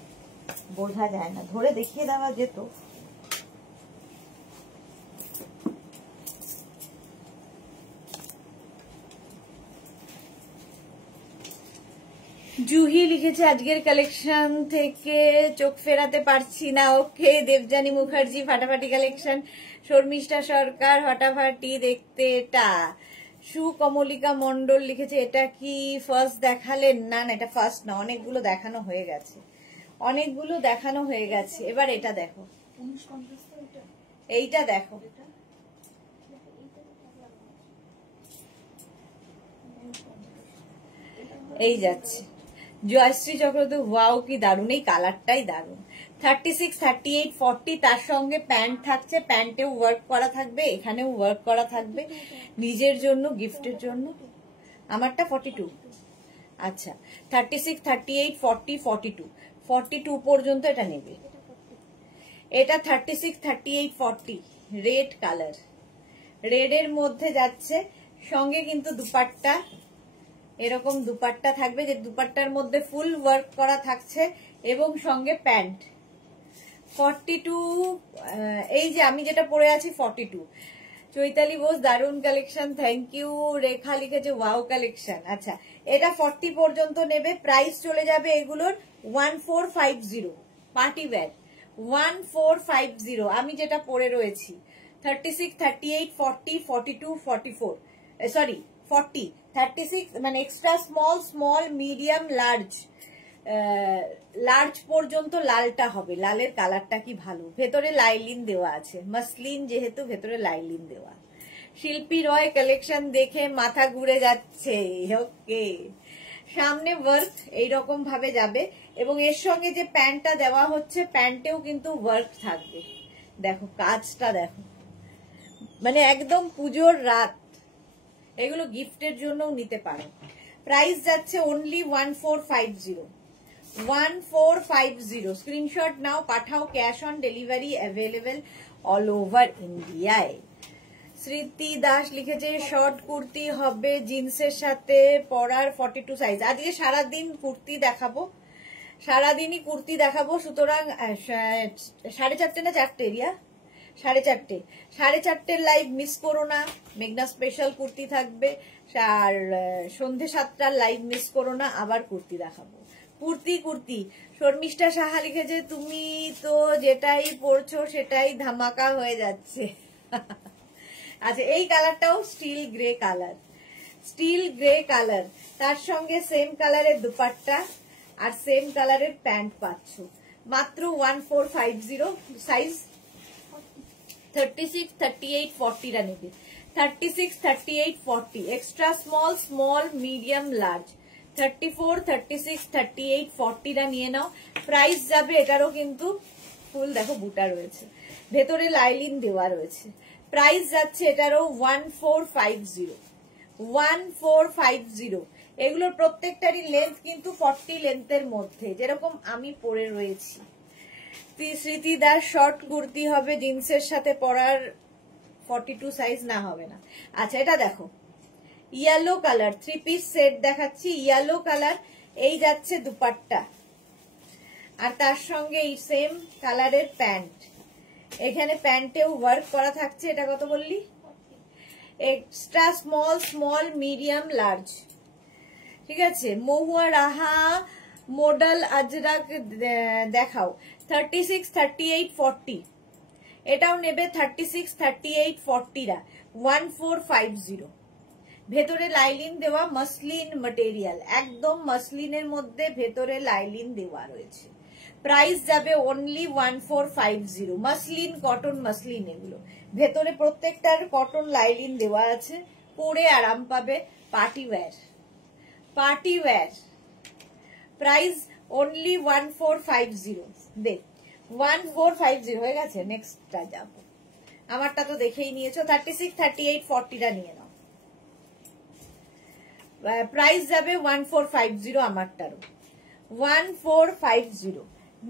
বোঝা যায় না, ধরে দেখিয়ে দেওয়া যেত। জুহি লিখেছে আজকের কালেকশন থেকে চোখ ফেরাতে পারছি না। ওকে। দেবজানী মুখার্জি ফাটাফাটি কালেকশন। শর্মিষ্ঠা সরকার ফাটাফাটি দেখতে। এটা সুকমলিকা মন্ডল লিখেছে এটা কি ফার্স্ট দেখালেন? না না, এটা ফার্স্ট না, অনেকগুলো দেখানো হয়ে গেছে, অনেকগুলো দেখানো হয়ে গেছে। এবার এটা দেখো, এইটা দেখো, এই যাচ্ছে জয়শ্রী চক্রবর্তী। ওয়াও, কি দারুণ, এই কালারটাই দারুণ। 36, 38, 40, তার সঙ্গে প্যান্ট থাকছে, প্যান্টেও ওয়ার্ক করা থাকবে, এখানেও ওয়ার্ক করা থাকবে, নিজের জন্য, গিফটের জন্য। আমারটা 42। আচ্ছা 36, 38, 40, 42, 42 পর্যন্ত এটা নেবে। এটা 36, 38, 40 রেড কালার, রেড এর মধ্যে যাচ্ছে, সঙ্গে কিন্তু দুপাট্টা, এরকম দুপাট্টা থাকবে, যে দুপাট্টার মধ্যে ফুল ওয়ার্ক করা থাকছে এবং সঙ্গে প্যান্ট। 42, এই যে আমি যেটা পরে আছি 42। চৈতালি বোস দারুন কালেকশন, থ্যাংক ইউ। রেখা লিখেছে ওয়াও কালেকশন। আচ্ছা এটা 40 পর্যন্ত নেবে, প্রাইস চলে যাবে এগুলোর 1450 পার্টি ওয়্যার, 1450। আমি যেটা পরে রয়েছি 36, 38, 40, 42, 44, সরি 40, 36 মানে extra small, small, medium, large, large পর্যন্ত লালটা হবে। লালের কালারটা কি ভালো, ভেতরে লাইলিন দেওয়া আছে, মাসলিন যেহেতু ভেতরে লাইলিন দেওয়া। শিল্পী রয় কালেকশন দেখে মাথা ঘুরে যাচ্ছে। ওকে, সামনে ওয়ার্ক এইরকম ভাবে যাবে এবং এর সঙ্গে যে প্যান্টটা দেওয়া হচ্ছে প্যান্টেও কিন্তু ওয়ার্ক থাকবে। দেখো কাজটা দেখো, মানে একদম পুজোর রাত, এগুলো গিফটের জন্যও নিতে পারো। প্রাইস যাচ্ছে অনলি 1450, 1450। স্ক্রিনশট নাও, পাঠাও, cash on delivery available all over ইন্ডিয়ায়। স্মৃতি দাস লিখেছে শর্ট কুর্তি হবে জিন্সের সাথে পরার 42 সাইজ। আজকে সারাদিন কুর্তি দেখাবো, সারাদিনই কুর্তি দেখাবো, সুতরাং 4:30 না 4টে এরিয়া, 4:30, 4:30 লাইভ মিস করো না। মেঘনা স্পেশাল কুর্তি থাকবে, আর সন্ধে 7টার লাইভ মিস করো না, আবার কুর্তি দেখাবো। কুর্তি কুর্তি। শর্মিষ্ঠা সাহা লিখেছে তুমি তো যেটাই পরছো সেটাই ধামাকা হয়ে যাচ্ছে। আচ্ছা এই কালারটাও still grey colour, still grey colour, তার সঙ্গে সেম কালারের দুপাট্টা আর সেম কালারের প্যান্ট পাচ্ছ, মাত্র 1450। সাইজ 36, 38, 40 নেবে। 36, 38, 40 extra small, small, medium, large. 34, 36, 38, 40 নিয়ে নাও। প্রাইস যাবে এটারও কিন্তু ফুল দেখো বুটা রয়েছে, ভেতরে লাইলিন দেওয়া রয়েছে। প্রাইস যাচ্ছে এটারও 1450, 1450। এগুলোর প্রত্যেকটারই লেন্থ কিন্তু 40 লেন্থের মধ্যে, যেরকম আমি পরে রয়েছি। স্মৃতি দাস শর্ট কুর্তি হবে জিন্সের সাথে পরার 42 সাইজ না, হবে না। আচ্ছা এটা দেখো ইয়েলো কালার, 3 পিস সেট দেখাচ্ছি, ইয়েলো কালার। এই যাচ্ছে দুপাট্টা আর তার সঙ্গে এই সেম কালারের প্যান্ট, এখানে প্যান্টেও ওয়ার্ক করা থাকছে। এটা কত বললি? Extra small, small, medium, large. ঠিক আছে, মহুয়া রাহা মডেল আজরাক দেখাও। 36, 38, 40 এটাও নেবে। 36, 38, 40 1450। ভেতরে লাইলিন দেওয়া, মাসলিন ম্যাটেরিয়াল, একদম মাসলিনের মধ্যে ভেতরে লাইলিন দেওয়া রয়েছে। প্রাইস যাবে অনলি 1450। মাসলিন, কটন মাসলিন এগুলো, ভেতরে প্রত্যেকটার কটন লাইলিন দেওয়া আছে, পরে আরাম পাবে। Party wear, party wear. Price only 1450। দেখ 1450 হয়ে গেছে। নেক্সটটা যাবো, আমারটা তো দেখেই নিয়েছো। 36, 38, 40 নিয়ে নাও। প্রাইস যাবে 1450 আমারটারও, 1450।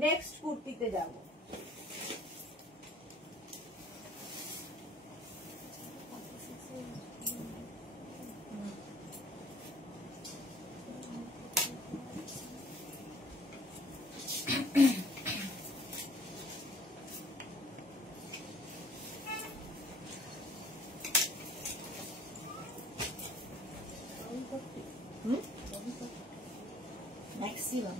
নেক্সট কুর্তিতে যাবো। ম্যাক্সিমাম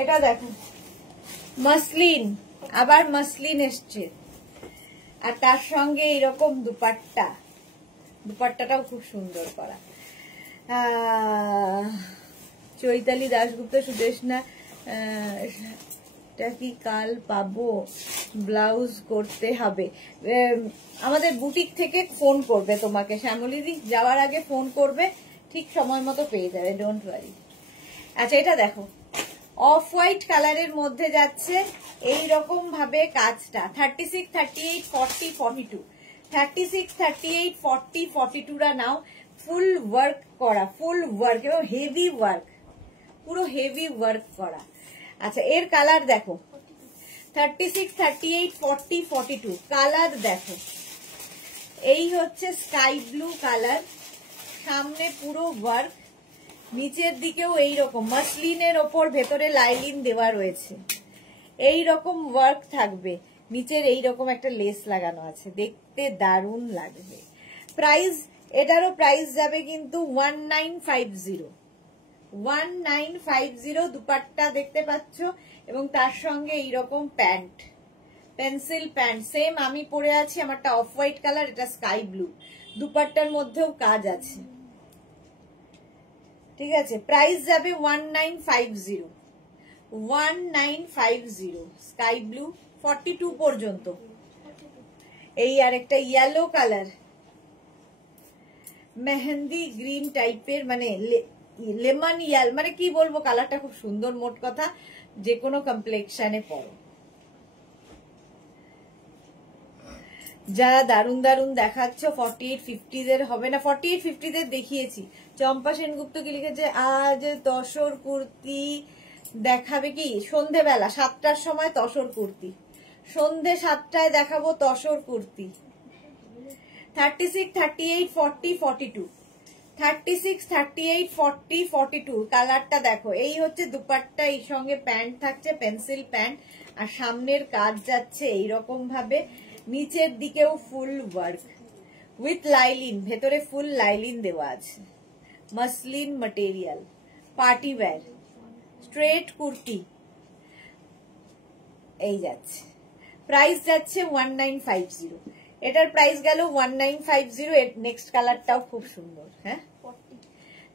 এটা দেখো মাসলিন, আবার মাসলিন এসছে আর তার সঙ্গে এরকম দুপাট্টা, দুপাট্টাটাও খুব সুন্দর করা। চৈতালি দাশগুপ্ত সুদেশনা এটা কি কাল পাবো? ব্লাউজ করতে হবে। আমাদের বুটিক থেকে ফোন করবে তোমাকে, শ্যামলীদি যাওয়ার আগে ফোন করবে, ঠিক সময় মতো পেয়ে যাবে, ডোন্ট ওয়ারি। আচ্ছা এটা দেখো, অফ হোয়াইট কালারের মধ্যে যাচ্ছে এই রকম ভাবে কাজটা। 36, 38, 40, 42, 36, 38, 40, 42রা নাও। ফুল ওয়ার্ক করা, ফুল ওয়ার্ক এবং হেভি ওয়ার্ক, পুরো হেভি ওয়ার্ক করা। আচ্ছা এর কালার দেখো, 36, 38, 40, 42 কালার দেখো। এই হচ্ছে স্কাই ব্লু কালার, সামনে পুরো ওয়ার্ক, নিচের দিকেও এইরকম মাসলিনের ওপর ভেতরে লাইলিন দেওয়া রয়েছে, এই রকম ওয়ার্ক থাকবে, নিচের এইরকম একটা লেস লাগানো আছে, দেখতে দারুণ লাগবে। প্রাইস, এটারও প্রাইস যাবে কিন্তু 1950, 1950। দুপাট্টা দেখতে পাচ্ছ এবং তার সঙ্গে এইরকম প্যান্ট, পেন্সিল প্যান্ট, সেম আমি পরে আছি, আমারটা অফ হোয়াইট কালার, এটা স্কাই ব্লু, দুপাট্টার মধ্যেও কাজ আছে, ঠিক আছে। প্রাইস যাবে 1950, 1950, স্কাই ব্লু 42 পর্যন্ত। এই আর একটা ইয়েলো কালার, মেহেন্দি গ্রিন টাইপের, মানে লেমন ইয়াল, মানে কি বলবো, কালারটা খুব সুন্দর, মোট কথা যে কোনো কমপ্লেক্সনে পরো। যারা দারুন দারুন দেখাচ্ছ 48, 50 হবে না, 48, 50 দেখিয়েছি। চম্পা সেনগুপ্ত কি লিখেছে, আজ তসর কুর্তি দেখাবে কি সন্ধেবেলা 7টার সময়, তসর কুর্তি সন্ধে 7টায় দেখাবো, তসর কুর্তি। 36, 38, 40, 42, 36, 38, 40, 42 কালারটা দেখো। এই হচ্ছে দুপাট্টা, এই সঙ্গে প্যান্ট থাকছে, পেন্সিল প্যান্ট, আর সামনের কাজ যাচ্ছে এইরকম ভাবে, নিচের দিকেও ফুল ওয়ার্ক উইথ লাইলিন, ভেতরে ফুল লাইলিন দেওয়া আছে, muslin material, party wear, straight kurti, এই যাচ্ছে। প্রাইস যাচ্ছে 1950, এটার প্রাইস গেল 1950। এর নেক্সট কালারটাও খুব সুন্দর, হ্যাঁ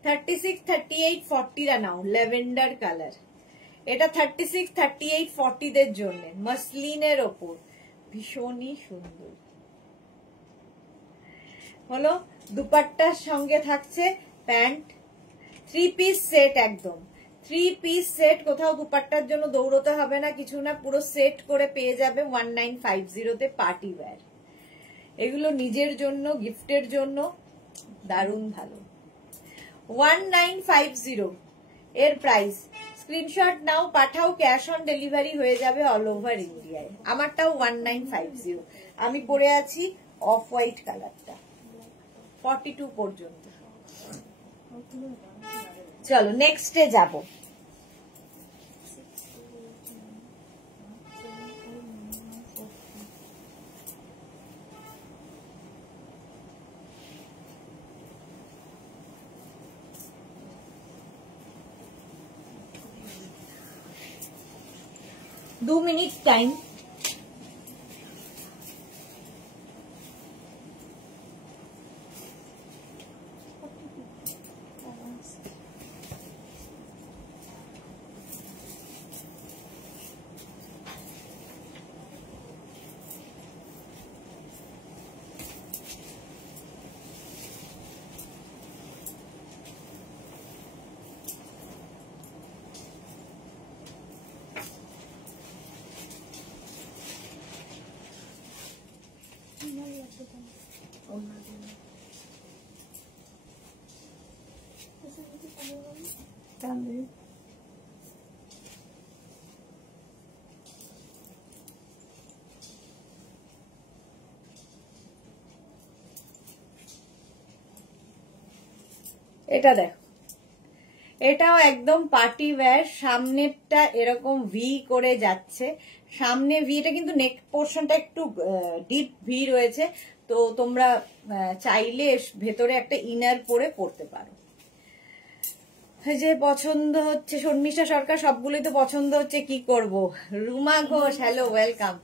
36, 38, 40 নাও, ল্যাভেন্ডার কালার, এটা 36, 38, 40 দের জন্য, মাসলিনের ওপর ভীষণই সুন্দর হলো। দুপাট্টার সঙ্গে থাকছে প্যান্ট, 3 পিস সেট, একদম 3 পিস সেট, কোথাও দুপাট্টার জন্য দৌড়তে হবে না, কিছু না, পুরো সেট করে পেয়ে যাবে 1950 তে, পার্টি ওয়্যার। এগুলো নিজের জন্য, গিফটের জন্য দারুণ ভালো। 1950 এর প্রাইস। স্ক্রিনশট নাও, পাঠাও, ক্যাশ অন ডেলিভারি হয়ে যাবে অল ওভার ইন্ডিয়ায়। আমারটাও 1950, আমি পরে আছি অফ হোয়াইট কালারটা, 42 পর্যন্ত। চলো নেক্সটে যাব। दो मिनट टाइम। এটা দেখো, এটাও একদম পার্টি ওয়্যার, সামনেরটা এরকম ভি করে যাচ্ছে, সামনে ভি, এটা কিন্তু নেক পোর্শনটা একটু ডিপ ভি রয়েছে, তো তোমরা চাইলে ভেতরে একটা ইনার পরে পরতে পারো। যে পছন্দ হচ্ছে, শর্মিষ্ঠা সরকার, সবগুলোই তো পছন্দ হচ্ছে, কি করব। Ruma Ghosh, hello, welcome.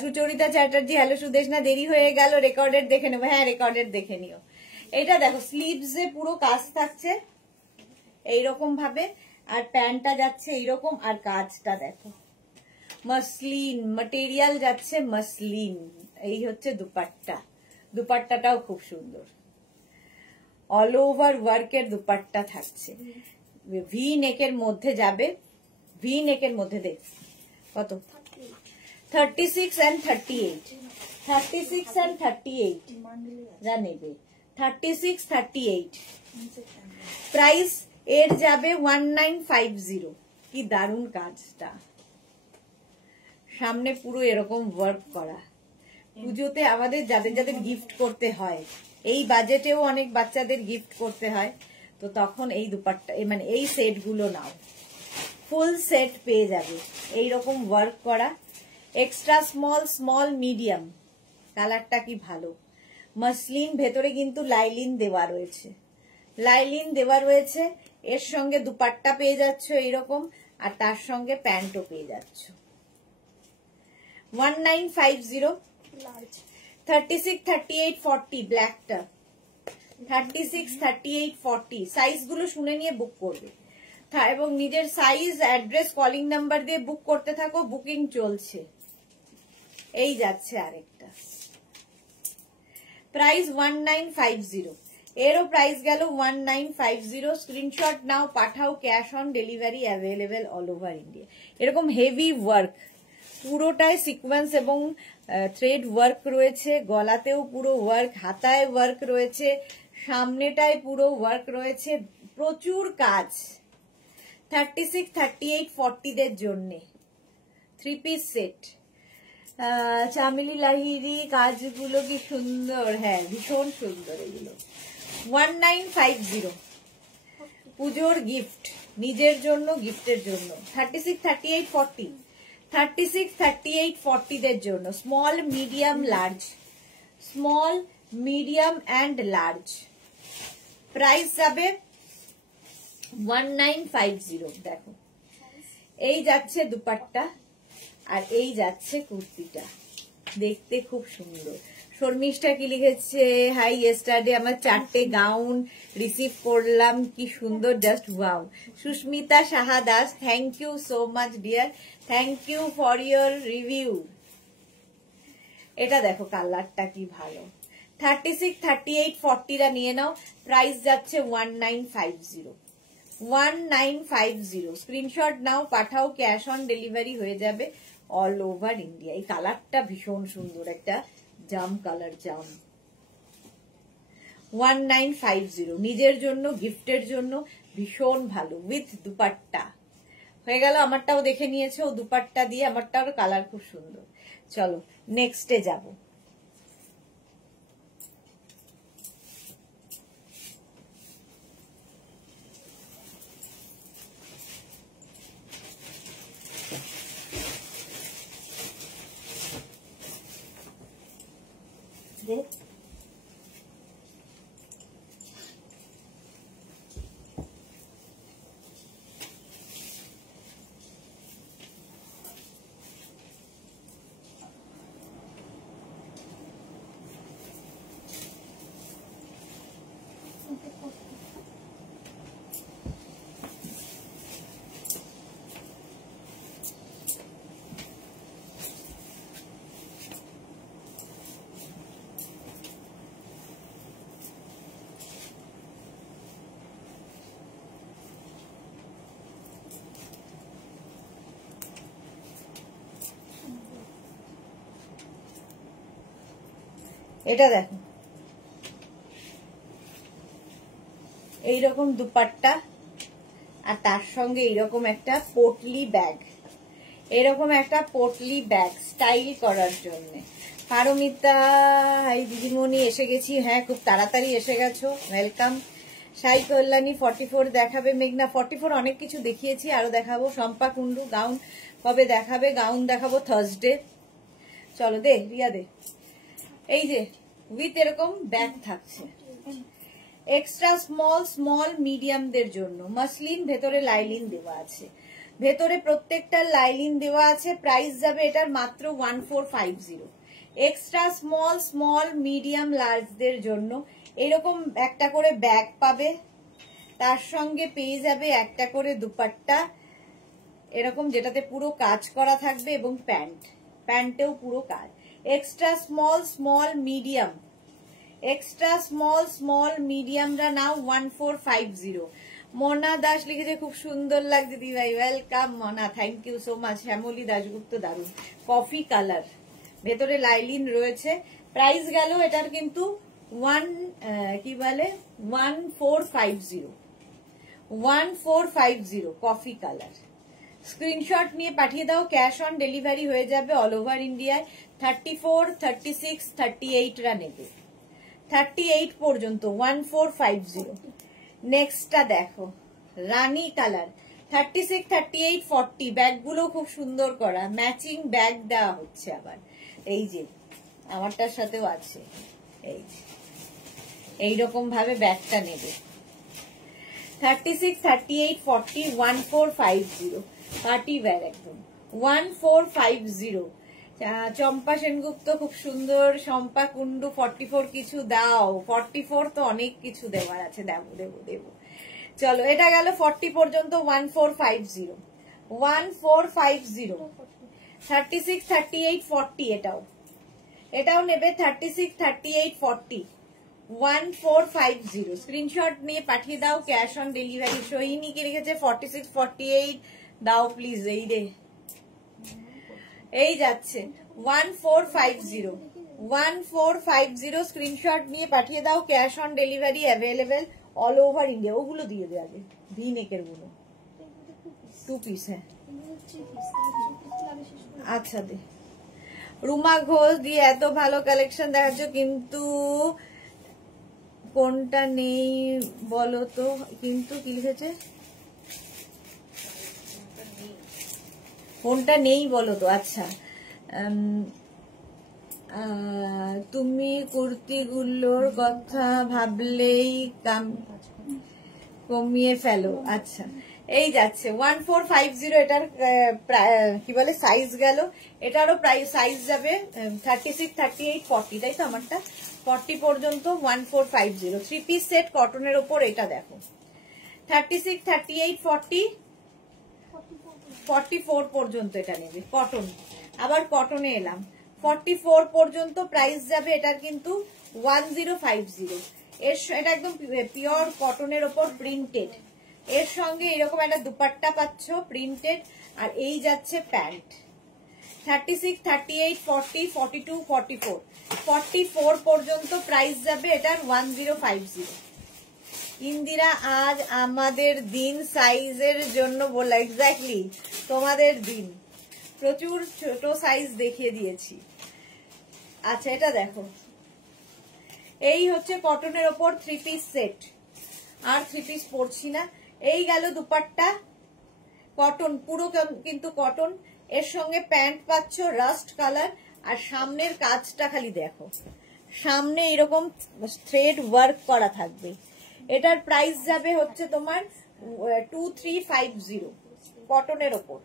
Sucharita Chatterjee, hello Sudesh, না দেরি হয়ে গেল, রেকর্ডেড দেখে নেবো। হ্যাঁ রেকর্ডেড দেখে নিও। এটা দেখো, স্লিভসে পুরো কাজ থাকছে এইরকম ভাবে, আর প্যান্টটা যাচ্ছে এইরকম, আর কাজটা দেখো মসলিন ম্যাটেরিয়াল যাচ্ছে, মসলিন। এই হচ্ছে দুপাট্টা, দুপাট্টাটাও খুব সুন্দর, অল ওভার ওয়ার্কের দুপাট্টা থাকছে। ভি নেকের মধ্যে যাবে, ভি নেকের মধ্যে দেখ কত 36 and 38, 36 and 38 যা নেবে 36, 38 প্রাইস এর যাবে 1950। কি দারুণ কাজটা, সামনে পুরো এরকম ওয়ার্ক করা। পুজোতে আমাদের যাদের যাদের গিফট করতে হয়, এই বাজেটেও অনেক বাচ্চাদের গিফট করতে হয়, তো তখন এই দুপাট্টা মানে এই সেট গুলো নাও, ফুল সেট পেয়ে যাবে এইরকম ওয়ার্ক করা। এক্সট্রা স্মল, স্মল, মিডিয়াম, কালারটা কি ভালো। মসলিন, ভেতরে কিন্তু লাইলিন দেওয়া রয়েছে, লাইলিন দেওয়া রয়েছে। এর সঙ্গে দুপাট্টা পেয়ে যাচ্ছ এইরকম, আর তার সঙ্গে প্যান্টও পেয়ে যাচ্ছ। 1950, 36, 38, 40 ব্ল্যাকটা, 36, 38, 40 সাইজ গুলো শুনে নিয়ে বুক করবে, এবং নিজের সাইজ, অ্যাড্রেস, কলিং নাম্বার দিয়ে বুক করতে থাকো, বুকিং চলছে। এই যাচ্ছে আরেকটা, প্রাইস 1950, এরও প্রাইস গেল 1950। স্ক্রিনশট নাও, পাঠাও, cash on delivery available all over India. এরকম হেভি ওয়ার্ক, পুরোটায় সিকোয়েন্স এবং থ্রেড ওয়ার্ক রয়েছে, গলাতেও পুরো ওয়ার্ক, হাতায় ওয়ার্ক রয়েছে, সামনেটায় পুরো ওয়ার্ক রয়েছে, প্রচুর কাজ। 36, 38, 40 দের জন্য 3 পিস সেট। চামেলি লাহিরি কাজগুলো কি সুন্দর, হ্যাঁ ভীষণ সুন্দর এগুলো। 1950 পুজোর গিফট, নিজের জন্য, গিফটের জন্য। 36, 38, 40, 36, 38, 40 দের জন্য small, medium, large, small, medium and large. Price যাবে 1950। দেখো এই যাচ্ছে দুপাট্টা, আর এই যাচ্ছে কুর্তিটা, দেখতে খুব সুন্দর। শর্মিষ্ঠা কি লিখেছে, হাই ইয়েস্টারডে আমার 4টে গাউন রিসিভ করলাম, কি সুন্দর, just wow. Susmita Saha Das, thank you so much dear, thank you for your review. এটা দেখো কালারটা কি ভালো। 36, 38, 40 নিয়ে নাও, প্রাইস যাচ্ছে 1950, 1950। স্ক্রিনশট নাও, পাঠাও, ক্যাশ অন ডেলিভারি হয়ে যাবে অল ওভার ইন্ডিয়া। এই কালারটা ভীষণ সুন্দর, একটা জাম কালার, জাম। 1950 নিজের জন্য, গিফটের জন্য ভীষণ ভালো, উইথ দুপাট্টা। হয়ে গেল, আমারটাও দেখে নিয়েছে ও দুপাট্টা দিয়ে, আমারটাও কালার খুব সুন্দর। চলো নেক্সটে যাবো। এটা দেখো, এইরকম দুপাট্টা, আর তার সঙ্গে এইরকম একটা পোটলি ব্যাগ, এরকম একটা পোটলি ব্যাগ স্টাইল করার জন্য। পারমিতা, হাই দিদিমণি, এসে গেছি, হ্যাঁ খুব তাড়াতাড়ি এসে গেছো, ওয়েলকাম। সাই কল্যাণী 44 দেখাবে, মেঘনা 44 অনেক কিছু দেখিয়েছি, আরো দেখাবো। শম্পা কুন্ডু, গাউন কবে দেখাবে? গাউন দেখাবো থার্সডে। চলো দে রিয়া দে। এই যে উইথ এরকম ব্যাগ থাকছে, এক্সট্রা স্মল, স্মল, মিডিয়ামদের জন্য। মাসলিন, ভেতরে লাইলিন দেওয়া আছে, ভেতরে প্রত্যেকটা লাইলিন দেওয়া আছে। প্রাইস যাবে এটার মাত্র 1450। এক্সট্রা স্মল, স্মল, মিডিয়াম, লার্জদের জন্য এরকম একটা করে ব্যাগ পাবে, তার সঙ্গে পেয়ে যাবে একটা করে দুপাট্টা, এরকম যেটাতে পুরো কাজ করা থাকবে এবং প্যান্টেও পুরো কাজ। Extra small small medium, extra small small মিডিয়ামরা নাও 1450। মনা দাস লিখেছে খুব সুন্দর লাগছে দি ভাই, welcome Mona, thank you so much. Shyamali Dasgupta দারুন, কফি কালার, ভেতরে লাইলিন রয়েছে। প্রাইস গেল এটার কিন্তু 1450 কফি কালার। স্ক্রিনশট নিয়ে পাঠিয়ে দাও, ক্যাশ অন ডেলিভারি হয়ে যাবে অল ওভার ইন্ডিয়ায়। 34, 36, 38 রা নেবে, 38 পর্যন্ত 1450। নেক্সটটা দেখো রানী কালার, 36, 38, 40। ব্যাগগুলো খুব সুন্দর করা, ম্যাচিং ব্যাগ দেওয়া হচ্ছে আবার। এই যে আমারটার সাথেও আছে, এই এইরকম ভাবে ব্যাগটা নেবে। 36, 38, 40, 1450 পার্টি ওয়্যার একদম 1450। চম্পা সেনগুপ্ত খুব সুন্দর, শম্পা কুন্ডু 44 কিছু দাও, 44 তো অনেক কিছু দেওয়ার আছে, দেবো দেবো দেবো। চলো এটা গেল 40 পর্যন্ত 1450, 1450। 36, 38, 40 এটাও নেবে, 36, 38, 40 1450। স্ক্রিনশট নিয়ে পাঠিয়ে দাও, ক্যাশ অন ডেলিভারি। সোহিনী কি লিখেছে 46, 48 দাও প্লিজ। এই রে এই যাচ্ছে 1450, 1450। স্ক্রিনশট নিয়ে পাঠিয়ে দাও, cash on delivery available all over India. ওগুলো দিয়ে দে আগে, ভি নেকের গুলো 2 পিস। হ্যাঁ আচ্ছা দে। রুমা ঘোষ দিয়ে এত ভালো কালেকশন দেখাচ্ছ, কিন্তু কোনটা নেই বলো তো? কিন্তু কি লিখেছে, কোনটা নেই বলো তো? আচ্ছা তুমি কুর্তিগুলোর কথা ভাবলেই কমিয়ে ফেলো। আচ্ছা এই যাচ্ছে 1450। এটার কি বলে সাইজ গেল, এটারও প্রাইস সাইজ যাবে 36, 38, 40, তাই তো আমারটা 40 পর্যন্ত 1450। 3 পিস সেট কটনের ওপর। এটা দেখো 36, 38, 40, 44 পর্যন্ত এটা নেবে কটন। আবার কটনে এলাম 44 পর্যন্ত প্রাইস যাবে এটার কিন্তু 1050। এটা একদম পিওর কটনের ওপর প্রিন্টেড, এর সঙ্গে এরকম একটা দুপাট্টা পাচ্ছ প্রিন্টেড, আর এই যাচ্ছে প্যান্ট। 36, 38, 40, 42, 44, 44 পর্যন্ত প্রাইস যাবে এটার 1050। ইন্দিরা আজ আমাদের দিন সাইজের জন্য বললা, এক্স্যাক্টলি তোমাদের দিন, প্রচুর ছোট সাইজ দেখিয়ে দিয়েছি। আচ্ছা এটা দেখো, এই হচ্ছে কটনের ওপর 3 পিস সেট। আর 3 পিস পরছি না। এই গেল দুপাট্টা, কটন পুরো কিন্তু কটন, এর সঙ্গে প্যান্ট পাচ্ছ রাস্ট কালার। আর সামনের কাজটা খালি দেখো, সামনে এরকম থ্রেড ওয়ার্ক করা থাকবে। এটার প্রাইস যাবে হচ্ছে তোমার 2350 কটনের ওপর।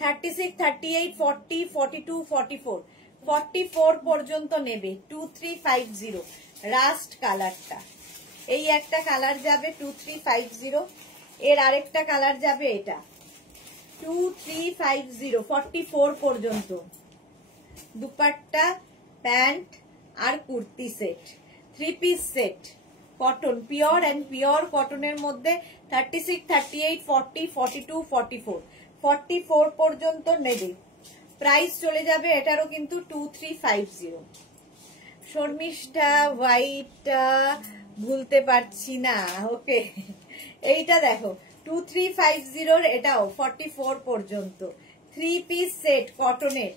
36, 38, 40, 42, 44, 44 পর্যন্ত নেবে 2350। রাস্ট কালারটা, এই একটা কালার যাবে 2350, এর আরেকটা কালার যাবে এটা 2350, 44 পর্যন্ত। দুপাট্টা, প্যান্ট আর kurti set, 3 piece set cotton, pure and pure কটনের মধ্যে 36, 38, 40, 42, 44, 44 পর্যন্ত নেবে। প্রাইস চলে যাবে এটারও কিন্তু 2350। শর্মিষ্ঠা হোয়াইটটা ভুলতে পারছি না, ওকে। এইটা দেখো 2350, এটাও 44 পর্যন্ত। 3 পিস সেট কটনের,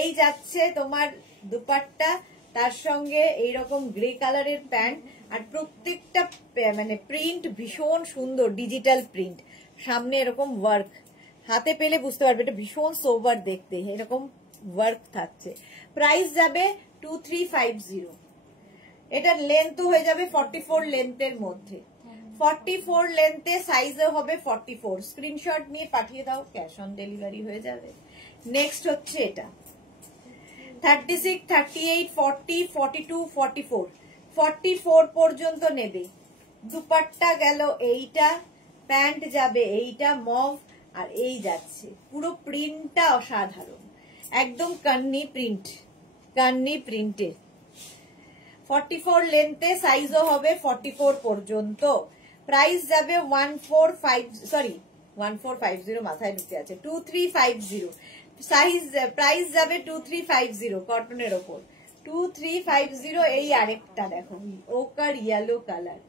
এই যাচ্ছে তোমার দুপাট্টা, তার সঙ্গে এইরকম গ্রে কালারের প্যান্ট, আর প্রত্যেকটা মানে প্রিন্ট ভীষণ সুন্দর, ডিজিটাল প্রিন্ট, সামনে এরকম ওয়ার্ক, হাতে পেলে বুঝতে পারবে এটা ভীষণ সোবার দেখতে, এরকম ওয়ার্ক থাকছে। প্রাইস যাবে 2350। এটার লেন্থ হয়ে যাবে 44 লেন্থের মধ্যে, 44 লেন্থে সাইজও হবে 44। স্ক্রিনশট নিয়ে পাঠিয়ে দাও, ক্যাশ অন ডেলিভারি হয়ে যাবে। নেক্সট হচ্ছে এটা 36, 38, 40, 42, 44, 44 পর্যন্ত নেবে। দুপাট্টা গেল এইটা, প্যান্ট যাবে এইটা মভ, আর এই যাচ্ছে পুরো প্রিন্টটা অসাধারণ, একদম কান্নি প্রিন্ট, কান্নি প্রিন্টের। 44 লেন্থে, সাইজও হবে 44 পর্যন্ত। প্রাইস যাবে 1450 মাথায় ঢুকে আছে, 2350। সাইজ প্রাইস যাবে 2350 কটনের ওপর, 2350। এই আরেকটা দেখো, ওকার ইয়েলো কালার,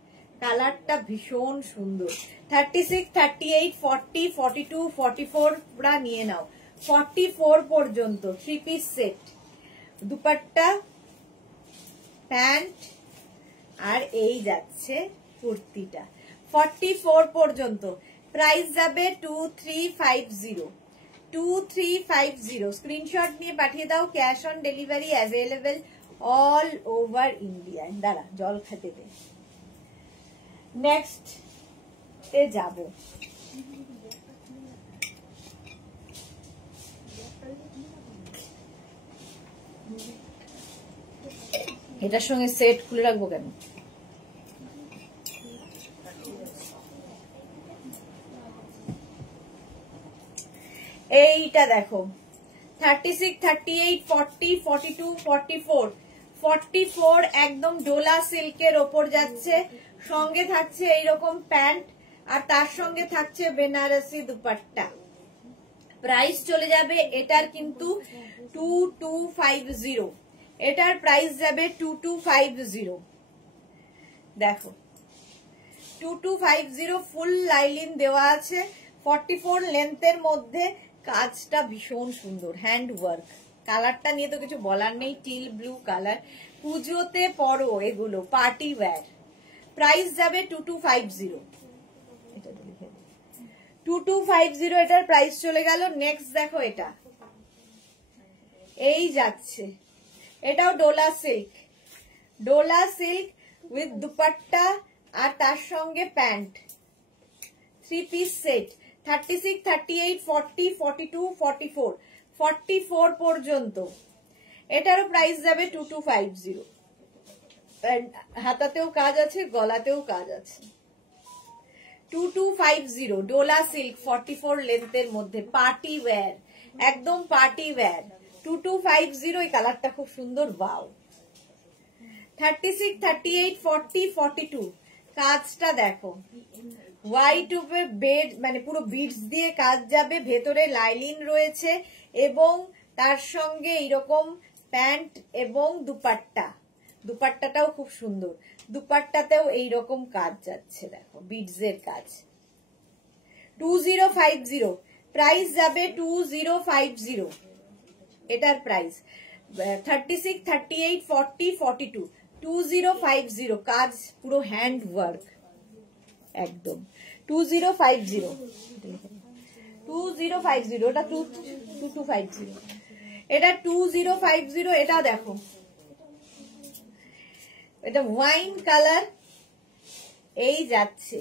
কালারটা ভীষণ সুন্দর। 36, 38, 40, 42, 44 পুরা নিয়ে নাও, 44 পর্যন্ত 3 পিস সেট, দুপাট্টা, প্যান্ট, আর এই যাচ্ছে কুর্তিটা। 44 পর্যন্ত প্রাইস যাবে 2350, 2350। স্ক্রিনশট নিয়ে পাঠিয়ে দাও, cash on delivery available all over India. দাঁড়া জল খেতে দে। নেক্সট এ যাব, এটার সঙ্গে সেট খুলে রাখবো কেন? এইটা দেখো, 36, 38, 40, 42, 44, 44 একদম ডোলা সিল্কের ওপর যাচ্ছে, সঙ্গে থাকছে এইরকম প্যান্ট, আর তার সঙ্গে থাকছে বেনারসি দুপাট্টা। প্রাইস চলে যাবে এটার কিন্তু 2250, এটার প্রাইস যাবে 2250। দেখো 2250 ফুল লাইলিন দেওয়া আছে, 44 লেন্থের মধ্যে, কাজটা ভীষণ সুন্দর, হ্যান্ড ওয়ার্ক। কালারটা নিয়ে তো কিছু বলার নেই, টিল ব্লু কালার, পুজোতে পরো এগুলো, পার্টি ওয়্যার। প্রাইস যাবে 2250, 2250 এটার প্রাইস চলে গেল। নেক্সট দেখো, এটা এই যাচ্ছে, এটাও Dola silk, Dola silk with dupatta আর তার সঙ্গে প্যান্ট, 3 পিস সেট। 36, 38, 40, 42, 44, 44 পর্যন্ত। এটারও প্রাইস যাবে 2250। হাতাতেও কাজ আছে, গলাতেও কাজ আছে। 2250 ডোলা সিল্ক, 44 লেন্থের মধ্যে, পার্টি ওয়্যার, একদম পার্টি ওয়্যার। 2250, এই কালারটা খুব সুন্দর, ওয়াও। 36, 38, 40, 42, কাজটা দেখো, হোয়াইট উপরে বেড, মানে পুরো বিডস দিয়ে কাজ যাবে, ভেতরে লাইলিন রয়েছে এবং তার সঙ্গে এইরকম প্যান্ট এবং দুপাট্টা, দুপাট্টাটাও খুব সুন্দর, দুপাট্টাতেও এইরকম কাজ যাচ্ছে, দেখো বিডস এর কাজ। 2050, প্রাইস যাবে 2050, এটার প্রাইস। 36, 38, 40, 42, 2050, কাজ পুরো হ্যান্ড ওয়ার্ক একদম। 2050, 2050, ওটা 2250, এটা 2050। এটা দেখো, এটা ওয়াইন কালার, এই যাচ্ছে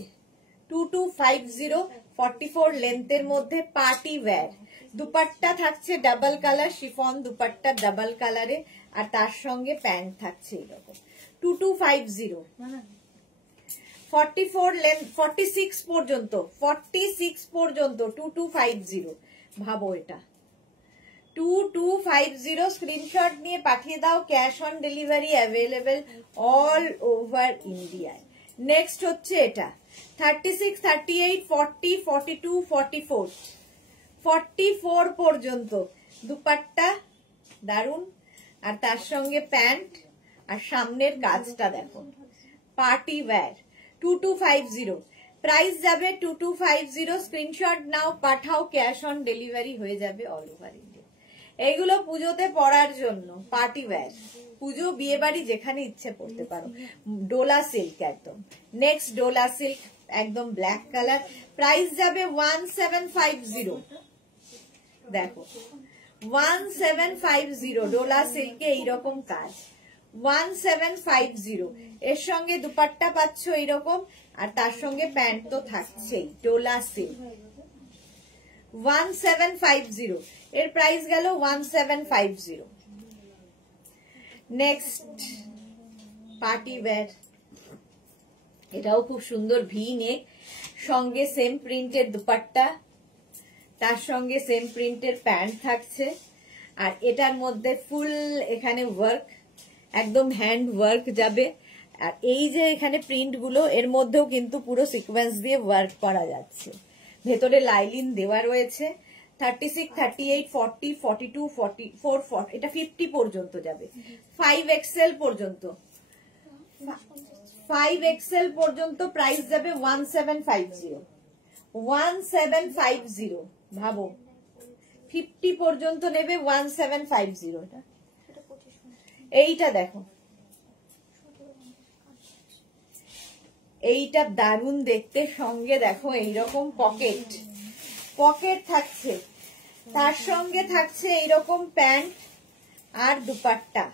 2250, 44 লেন্থের মধ্যে, পার্টি ওয়্যার। দুপাট্টা থাকছে double colour, chiffon dupatta double কালারে, আর তার সঙ্গে প্যান্ট থাকছে এরকম। 2250, 44 লেন্থ, 46 পর্যন্ত, 46 পর্যন্ত 2250। ভাবো এটা 2250। স্ক্রিনশট নিয়ে পাঠিয়ে দাও, cash on delivery available all over ইন্ডিয়ায়। নেক্সট হচ্ছে এটা 36, 38, 40, 42, 44, 44 পর্যন্ত, দুপাট্টা দারুন, আর তার সঙ্গে প্যান্ট, আর সামনের কাজটা দেখো, পার্টি ওয়্যার। 2250, প্রাইস যাবে 2250। স্ক্রিনশট নাও, পাঠাও, ক্যাশ অন ডেলিভারি হয়ে যাবে অল ওভার ইন্ডিয়া। এইগুলো পুজোতে পরার জন্য, পার্টি ওয়্যার, পুজো বিয়ে বাড়ি যেখানে ইচ্ছে পড়তে পারো। ডোলা সিল্ক একদম। নেক্সট ডোলা সিল্ক, একদম ব্ল্যাক কালার, প্রাইস যাবে 1750। দেখো 1750, ডোলা সিল্কে এইরকম কাজ, 1750। এর সঙ্গে দুপাট্টা পাচ্ছ এইরকম, আর তার সঙ্গে প্যান্ট তো থাকছেই, ডোলা সিল্ক। 1750, এর প্রাইস গেল 1750। নেক্সট পার্টি ওয়্যার, এটাও খুব সুন্দর, ভি নেক, সঙ্গে সেম প্রিন্টের দুপাট্টা, তার সঙ্গে সেম প্রিন্টের প্যান্ট থাকছে। আর এটার মধ্যে ফুল এখানে ওয়ার্ক, একদম হ্যান্ড ওয়ার্ক যাবে। আর এই যে এখানে প্রিন্ট গুলো, এর মধ্যেও কিন্তু পুরো সিকোয়েন্স দিয়ে ওয়ার্ক করা যাচ্ছে। ভেতরে লাইলিন দেওয়া রয়েছে। 36, 38, 40, 42, 44, 40, এটা 50 পর্যন্ত যাবে। 5XL পর্যন্ত, 5XL পর্যন্ত প্রাইস যাবে 1750। 1750, ভাবো 50 পর্যন্ত নেবে 1750। এইটা দেখো, এইটা দারুণ দেখতে। সঙ্গে দেখো এইরকম পকেট, পকেট থাকছে, তার সঙ্গে থাকছে এইরকম প্যান্ট আর দুপাট্টা,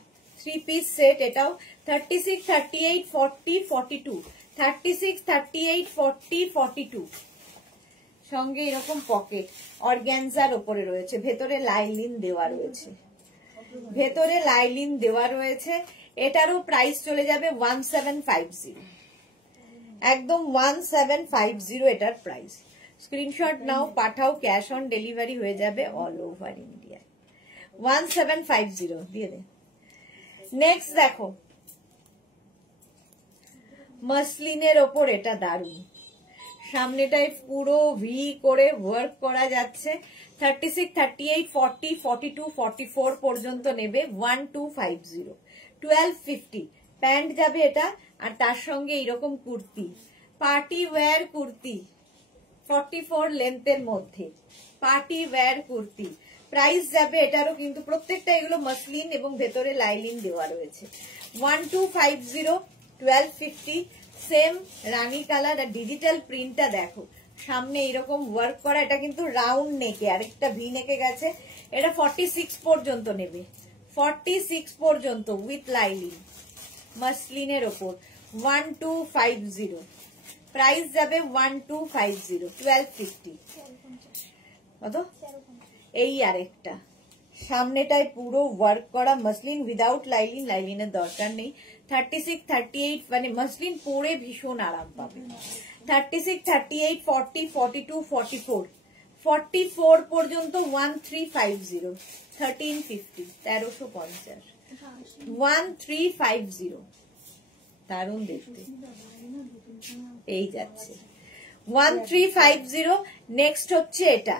3 পিস সেট। এটাও 36, 38, 40, 42, 36, 38, 40, 42। সঙ্গে এরকম পকেট অর্গ্যানজার ওপরে রয়েছে, ভেতরে লাইলিন দেওয়া রয়েছে, ভেতরে লাইলিন দেওয়া রয়েছে। এটারও প্রাইস চলে যাবে 1750, একদম 1750 এটার প্রাইস। স্ক্রিনশট নাও, পাঠাও, ক্যাশ অন ডেলিভারি হয়ে যাবে অল ওভার ইন্ডিয়া। 1750 দিয়ে দে। নেক্সট দেখো, মাসলিনের ওপর এটা দারুন, সামনেটায় পুরো ভি করে ওয়ার্ক করা যাচ্ছে। 36, 38, 40, 42, 44 পর্যন্ত নেবে 1250, 1250 প্যান্ট যাবে এটা। আর তার সঙ্গে এইরকম কুর্তি, পার্টি ওয়্যার কুর্তি, 44 লেন্থের মধ্যে পার্টি ওয়্যার কুর্তি। প্রাইস যাবে এটারও কিন্তু প্রত্যেকটা এগুলো মাসলিন এবং ভেতরে লাইলিন দেওয়া রয়েছে। 1250, 1250। সেম রানী কালার আর ডিজিটাল প্রিন্টটা দেখো, সামনে এরকম ওয়ার্ক করা। এটা কিন্তু রাউন্ড নেকে, আরেকটা ভি নেকে গেছে। এটা 46 পর্যন্ত নেবে, 46 পর্যন্ত উইথ লাইলিন, মাসলিনের ওপর 1250। প্রাইস যাবে 1250, 1250। কত? এই আরেকটা, সামনেটায় পুরো ওয়ার্ক করা মাসলিন উইদাউট লাইলিন, লাইলিনের দরকার নেই। 36, 38 মানে মাসলিন পরে ভীষণ আরাম পাবে। 36, 38, 40, 42, 44, 44 পর্যন্ত 1350, 1350, 1350, 1350। দারুণ দেখতে, এই যাচ্ছে 1350। নেক্সট হচ্ছে এটা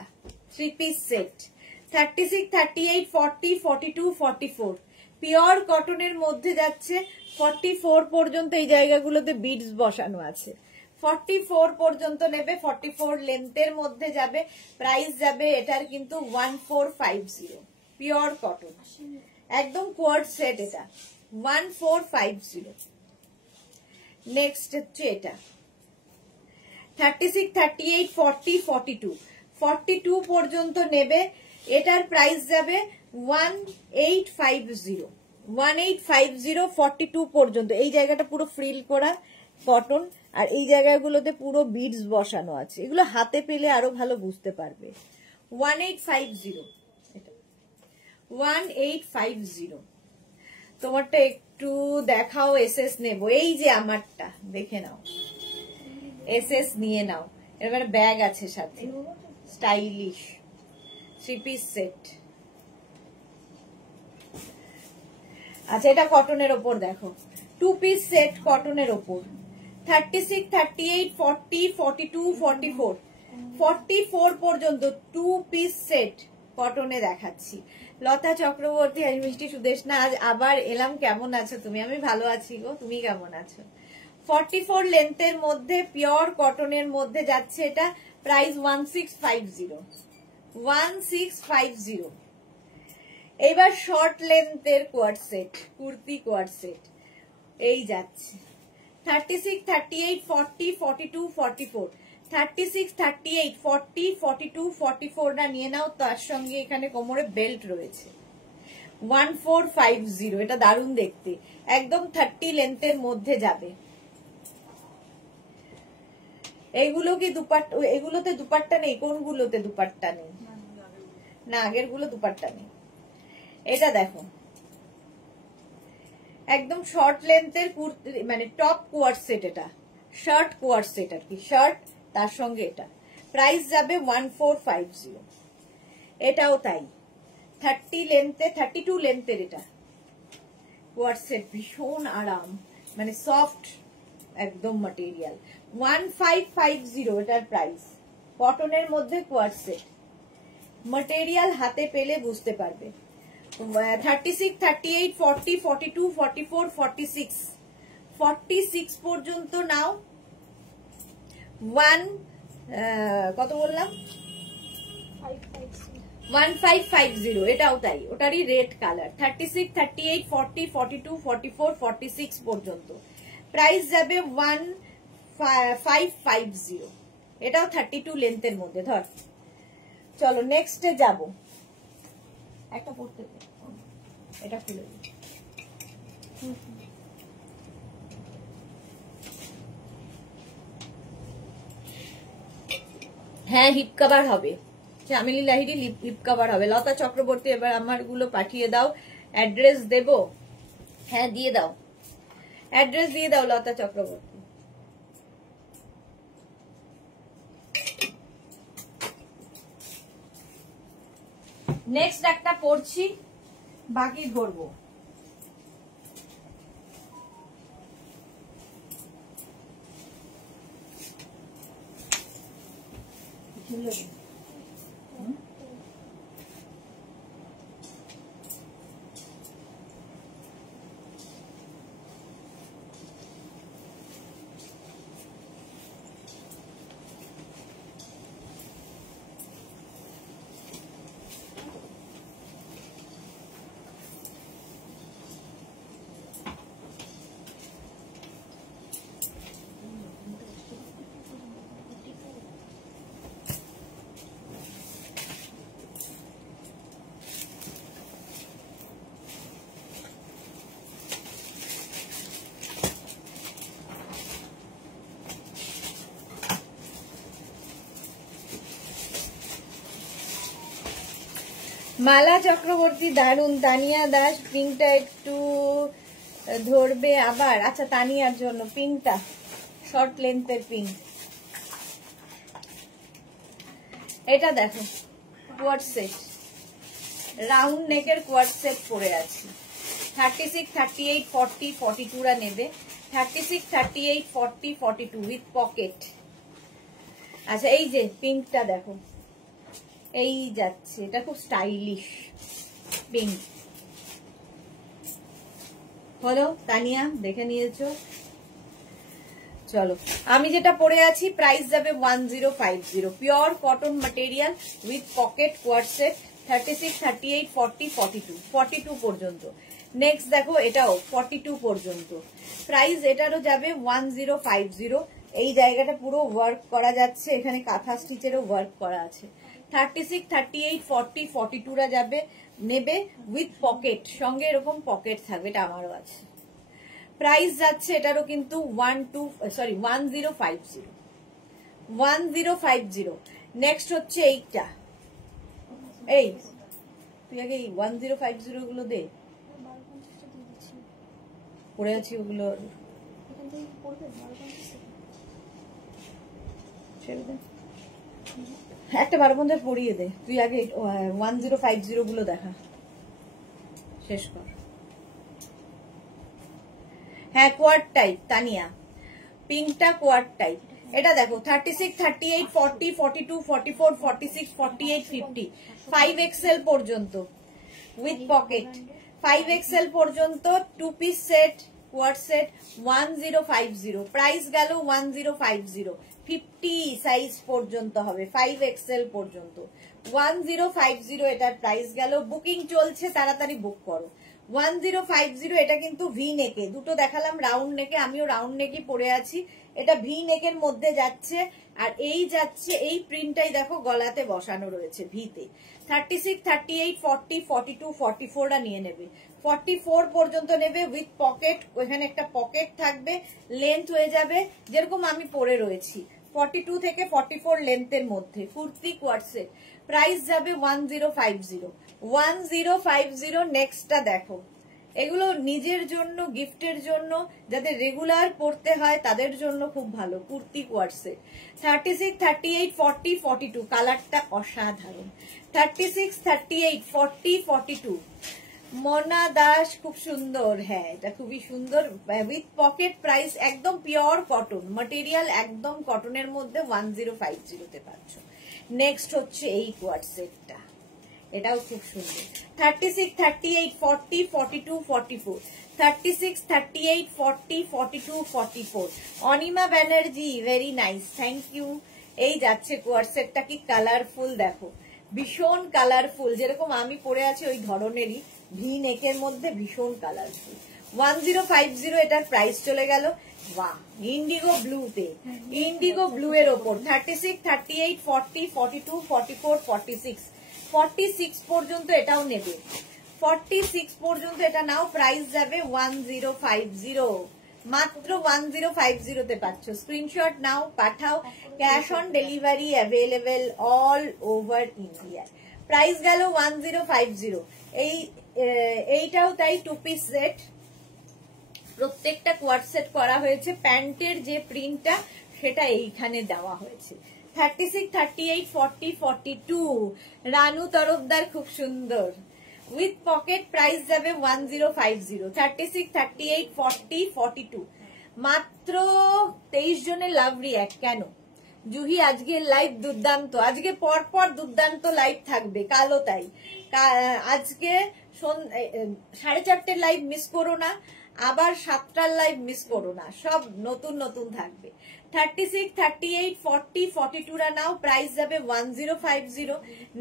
3 পিস সেট, 36, 38, 40, 42, 44 পিওর কটনের মধ্যে যাচ্ছে। 44 পর্যন্ত এই জায়গাগুলোতে বিডস বসানো আছে। 44 পর্যন্ত নেবে, 44 লেন্থের মধ্যে যাবে। প্রাইস যাবে এটার কিন্তু 1450, পিওর কটন, একদম কোয়ার্ড সেট এটা, 1450। নেক্সট হচ্ছে এটা 36, 38, 40, 42, 42 পর্যন্ত নেবে। এটার প্রাইস যাবে 1850, 1850, 42 পর্যন্ত। এই জায়গাটা পুরো ফ্রিল করা কটন, আর এই জায়গাগুলোতে পুরো বিডস বসানো আছে। এগুলো হাতে পেলে আরো ভালো বুঝতে পারবে। 1850, এটা 1850। তোমারটা একটু দেখাও, এসএস নেব। এই যে আমারটা দেখে নাও, এসএস নিয়ে নাও। এবার ব্যাগ আছে সাথে, স্টাইলিশ 3 পিস সেট। আচ্ছা, এটা কটনের ওপর দেখো, 2 পিস সেট কটনের ওপর। 36, 38, 40, 42, 44, 44 পর্যন্ত 2 পিস সেট কটনে দেখাচ্ছি। লতা চক্রবর্তী, মিষ্টি সুদেশনা, আজ আবার এলাম। কেমন আছো তুমি? আমি ভালো আছি গো, তুমি কেমন আছো? 44 লেন্থের মধ্যে পিওর কটনের মধ্যে যাচ্ছে এটা। প্রাইস 1650, 1650। এইবার শর্ট লেন্থের কোয়ার্ড সেট, কুর্তি কোয়ার্ড সেট এই যাচ্ছে। 36, 38, 40, 42, 44, 36, 38, 40, 42, 44 না নিয়ে নাও। তার সঙ্গে এখানে কোমরে বেল্ট রয়েছে। 1450, এটা দারুণ দেখতে, একদম 30 লেন্থের মধ্যে যাবে। এইগুলো কি দুপাট্টা? এগুলোতে দুপাট্টা নেই। কোনগুলোতে দুপাট্টা নেই? না, আগের গুলো দুপাট্টা নেই। এটা দেখো, একদম শর্ট লেন্থের কুর্তি, মানে টপ কোয়ার্ড সেট। এটা শার্ট কোয়ার্ড সেট আর কি, শার্ট তার সঙ্গে এটা। প্রাইস যাবে 1450। এটাও তাই 30 লেন্থে 32 লেন্থের এটা কোয়ার্সেট, ভীষণ আরাম, মানে সফট একদম ম্যাটেরিয়াল। 1550 এটার প্রাইস, কটনের মধ্যে কোয়ার্সেট, ম্যাটেরিয়াল হাতে পেলে বুঝতে পারবে। 36, 38, 40, 42, 44, 46, 46 পর্যন্ত নাও। কত বললাম? 1550, এটাও তাই, ওটারই রেড কালার। 36, 38, 40, 42, 44, 46 পর্যন্ত প্রাইস যাবে 1550। এটাও 32 লেন্থের মধ্যে। ধর, চলো নেক্সটে যাব। একটা পড়তে এটা খুলে দিই। হ্যাঁ, হিপ কভার হবে, চামেলি লাহিড়ী হিপ কভার হবে। লতা চক্রবর্তী, এবার আমার গুলো পাঠিয়ে দাও। অ্যাড্রেস দেব? হ্যাঁ দিয়ে দাও, অ্যাড্রেস দিয়ে দাও লতা চক্রবর্তী। নেক্সট একটা পড়ছি, বাকি ধরবো। মালা চক্রবর্তী দারুন। তানিয়া দাস, পিঙ্কটা একটু ধরবে আবার। আচ্ছা, তানিয়ার জন্য পিঙ্কটা, শর্ট লেন্থের পিঙ্ক। এটা দেখো কোয়ার্ড সেট, রাউন্ড নেকের কোয়ার্ড সেট পরে আছি। 36, 38, 40, 42 রা নেবে। 36, 38, 40, 42 উইথ পকেট। আচ্ছা, এই যে পিঙ্কটা দেখো, এই যাচ্ছে, এটা খুব স্টাইলিশ পিঙ্ক হলো। তানিয়া দেখে নিয়েছো? চলো, আমি যেটা পরে আছি প্রাইস যাবে 1050, pure cotton material with pocket coord set. 36, 38, 40, 42, 42 পর্যন্ত। নেক্সট দেখো, এটাও 42 পর্যন্ত। প্রাইস এটারও যাবে 1050। এই জায়গাটা পুরো ওয়ার্ক করা যাচ্ছে, এখানে কাঁথা স্টিচেরও ওয়ার্ক করা আছে। 36, 38, 40, 42 রা যাবে, নেবে উইথ পকেট, সঙ্গে এরকম পকেট থাকবে, এটা আমারও আছে। প্রাইস যাচ্ছে এটারও কিন্তু 1050। নেক্সট হচ্ছে এইটা, এই তুই আগে 1050 গুলো দে, পড়ে আছি ওগুলো। একটা 1250 পড়িয়ে দে তুই আগে, 1050 গুলো দেখা শেষ কর। হ্যাঁ, কোয়ার্ড টাইপ তানিয়া, পিঙ্কটা কোয়ার্ড টাইপ। এটা দেখো 36, 38, 40, 42, 44, 46, 48, 50, 5XL পর্যন্ত উইথ পকেট। 5XL পর্যন্ত 2 পিস সেট কোয়ার্ড সেট 1050। প্রাইস গেল 1050। 50 সাইজ পর্যন্ত হবে, 5XL পর্যন্ত 1050 এটার প্রাইস গেল। বুকিং চলছে, তাড়াতাড়ি বুক করো। 1050। এটা কিন্তু ভি নেকে, দুটো দেখালাম রাউন্ড নেকে, আমিও রাউন্ড নেকই পরে আছি। এটা ভি নেকের মধ্যে যাচ্ছে, আর এই যাচ্ছে, এই প্রিন্টটাই দেখো গলাতে বসানো রয়েছে ভিতে। 36, 38, 40, 42, 44 রা নিয়ে নেবে। 44 পর্যন্ত নেবে উইথ পকেট, ওইখানে একটা পকেট থাকবে, লেন্থ হয়ে যাবে যেরকম আমি পরে রয়েছি 42 থেকে 44 লেন্থের মধ্যে, কুর্তি কোয়ার্ড সেট। প্রাইস যাবে 1050। 1050। নেক্সটটা দেখো, এগুলো নিজের জন্য, গিফটের জন্য, যাদের রেগুলার পড়তে হয় তাদের জন্য খুব ভালো। কুর্তি কোয়ার্সেট 36, 38, 40, 42 কালারটা অসাধারণ। 36, 38, 40, 42 মোনা দাস খুব সুন্দর। হ্যাঁ, এটা খুবই সুন্দর উইথ পকেট। প্রাইস একদম পিওর কটন ম্যাটেরিয়াল, একদম কটনের মধ্যে 1050 তে পাচ্ছ। নেক্সট হচ্ছে এই কোয়ার্সেটটা, এটাও খুব সুন্দর। 36, 38, 40, 42, 44 36, 38, 40, 42, 44 Anima Banerjee, very nice, thank you. এই যাচ্ছে কোয়ার্সেটটা, কি কালারফুল দেখো, ভীষণ কালারফুল, যেরকম আমি পরে আছি ওই ধরনেরই, ভি নেকের মধ্যে ভীষণ কালারফুল। 1050 এটার প্রাইস চলে গেল। বাহ, ইন্ডিগো ব্লুতে, ইন্ডিগো ব্লু এর ওপর 36, 38, 40, 42, 44, 46 46 পর্যন্ত এটাও নেবে। 46 পর্যন্ত এটা নাও, প্রাইস যাবে 1050, মাত্র 1050 তে পাচ্ছ। স্ক্রিনশট নাও, পাঠাও। Cash on delivery available all over India. Price গেল 1050। এইটাও তাই, 2 পিস সেট, প্রত্যেকটা কোয়ার্ট সেট করা হয়েছে। প্যান্টের যে প্রিন্টটা সেটা এইখানে দেওয়া হয়েছে। 36, 38, 40, 42 রানু তরফদার, খুব সুন্দর উইথ পকেট। প্রাইস যাবে 1050। 36, 38, 40, 42 মাত্র 23 জনের লাভ রিঅ্যাক্ট। কেন জুহি আজকের লাইভ দুর্দান্ত, আজকে পরপর দুর্দান্ত লাইভ থাকবে, কালো তাই। আজকে 4:30 লাইভ মিস করো না, আবার 7টার লাইভ মিস করো না, সব নতুন নতুন থাকবে। 36, 38, 40, 42 রা নাও, প্রাইস যাবে 1050।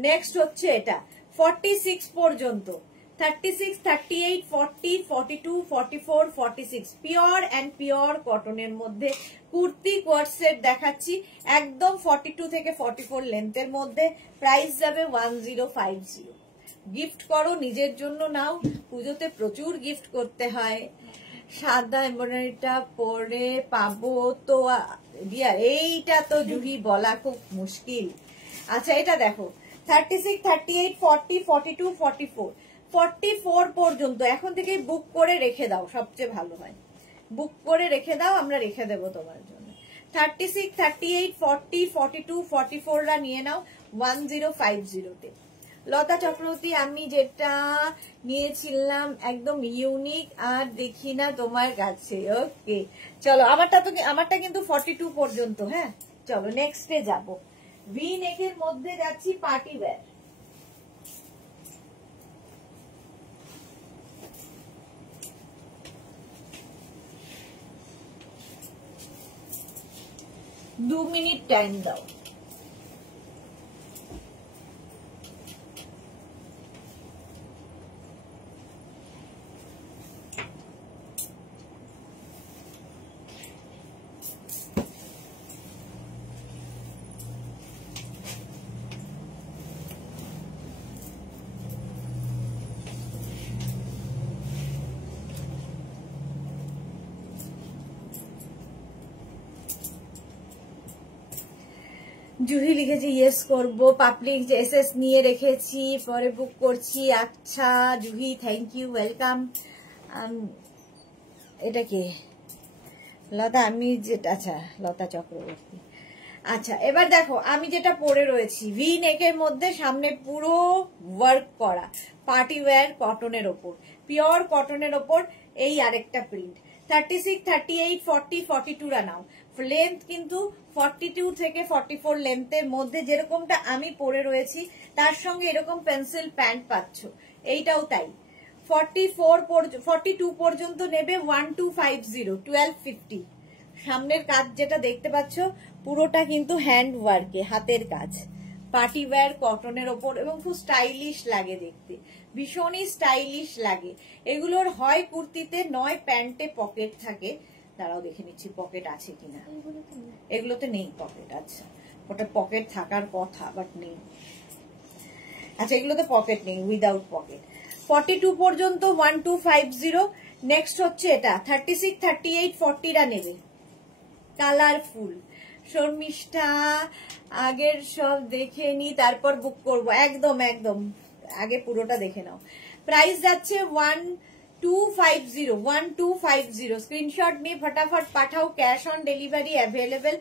নেক্সট হচ্ছে এটা 46 পর্যন্ত। 36, 38, 40, 42, 44, 46 পিওর অ্যান্ড পিওর কটনের মধ্যে কুর্তি কোয়ার্ট সেট দেখাচ্ছি, একদম 42 থেকে 44 লেন্থের মধ্যে। প্রাইস যাবে 1050। গিফট করো, নিজের জন্য নাও, পুজোতে প্রচুর গিফট করতে হয়। সাদা এমব্রয়ডারিটা পরে পাবো তো ডিয়ার, এইটা তো জুহি বলা খুব মুশকিল। আচ্ছা এটা দেখো 36, 38, 40, 42, 44 44 পর্যন্ত এখন থেকে বুক করে রেখে দাও, সবচেয়ে ভালো হয়। বুক করে রেখে দাও, আমরা রেখে দেবো তোমার জন্য। 36, 38, 40, 42, 44 রা নিয়ে নাও 1050 তে। লতা চক্রবর্তী, আমি যেটা নিয়েছিলাম একদম ইউনিক আর দেখি না তোমার কাছে। ওকে চলো, আমারটা কিন্তু 42 পর্যন্ত। হ্যাঁ চলো নেক্সটে যাব। ভি নেকের মধ্যে যাচ্ছি, পার্টি ওয়্যার। দু মিনিট টাইম দাও। জুহি লিখেছি ইয়েস করব, পাবলিক এসএস নিয়ে রেখেছি, পরে বুক করছি। আচ্ছা জুহি, থ্যাংক ইউ, ওয়েলকাম। এটা কে? লতা, আমি যেটা, আচ্ছা লতা চক্রবর্তী। আচ্ছা এবার দেখো আমি যেটা পরে রয়েছি, ভি নেকের মধ্যে সামনে পুরো ওয়ার্ক করা, পার্টি ওয়্যার কটনের ওপর, পিওর কটনের ওপর। এই আরেকটা প্রিন্ট। 36, 38, 40, 42 রা নাও। লেন্থ কিন্তু 42 থেকে 44 লেন্থের মধ্যে, যেরকমটা আমি পরে রয়েছি তার সঙ্গে এরকম পেন্সিল প্যান্ট পাচ্ছ। এইটাও তাই। 42 পর্যন্ত নেবে 1250, 1250। সামনের কাজ যেটা দেখতে পাচ্ছ পুরোটা কিন্তু হ্যান্ড ওয়ার্কে, হাতের কাজ, পার্টি ওয়্যার কটনের ওপর, এবং খুব স্টাইলিশ লাগে দেখতে, ভীষণই স্টাইলিশ লাগে। এগুলোর হয় কুর্তিতে নয় প্যান্টে পকেট থাকে। দাঁড়াও দেখে নিচ্ছি পকেট আছে কিনা। এগুলোতে নেই পকেট। আচ্ছা ওটা পকেট থাকার কথা, বাট নেই। আচ্ছা এগুলোতে পকেট নেই, উইদাউট পকেট। 42 পর্যন্ত 1250। নেক্সট হচ্ছে এটা 36, 38, 40 রা নেবে, কালারফুল। শর্মিষ্ঠা, আগের সব দেখে নি তারপর বুক করব। একদম একদম, আগে পুরোটা দেখে নাও। প্রাইস যাচ্ছে 1250 1250 স্ক্রিনশট নিয়ে ফটাফট পাঠাও। Cash on delivery available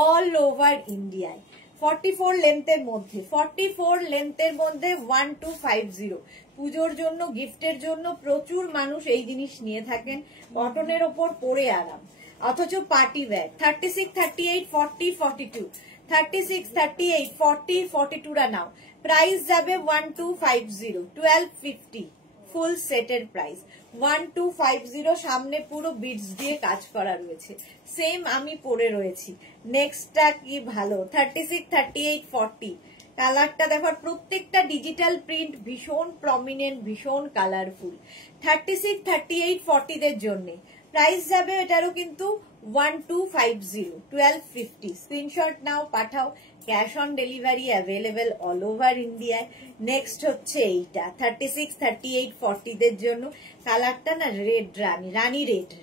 all over ইন্ডিয়ায়। 44 লেন্থের মধ্যে 44 লেন্থের মধ্যে 1250 পুজোর জন্য গিফটের জন্য প্রচুর মানুষ এই জিনিস নিয়ে থাকেন। কটনের ওপর পরে আরাম, অথচ পার্টি ব্যাগ। 36 38 40 42 36 38 40 42 রা নাও। প্রাইস যাবে 1250 1250 ফুল সেটের প্রাইস 1250। সামনে পুরো বিটস দিয়ে কাজ করা রয়েছে, সেম আমি পরে রয়েছি। নেক্সটটা কি ভালো, 36 38 40 কালারটা দেখো, প্রত্যেকটা ডিজিটাল প্রিন্ট ভীষণ প্রমিনেন্ট, ভীষণ কালারফুল। 36 38 40 দের জন্য প্রাইস যাবে এটারও কিন্তু 1250 1250। স্ক্রিনশট নাও, পাঠাও। Cash on delivery available all over ইন্ডিয়ায়। নেক্সট হচ্ছে এইটা 36 38 40 দের জন্য। কালারটা না রেড,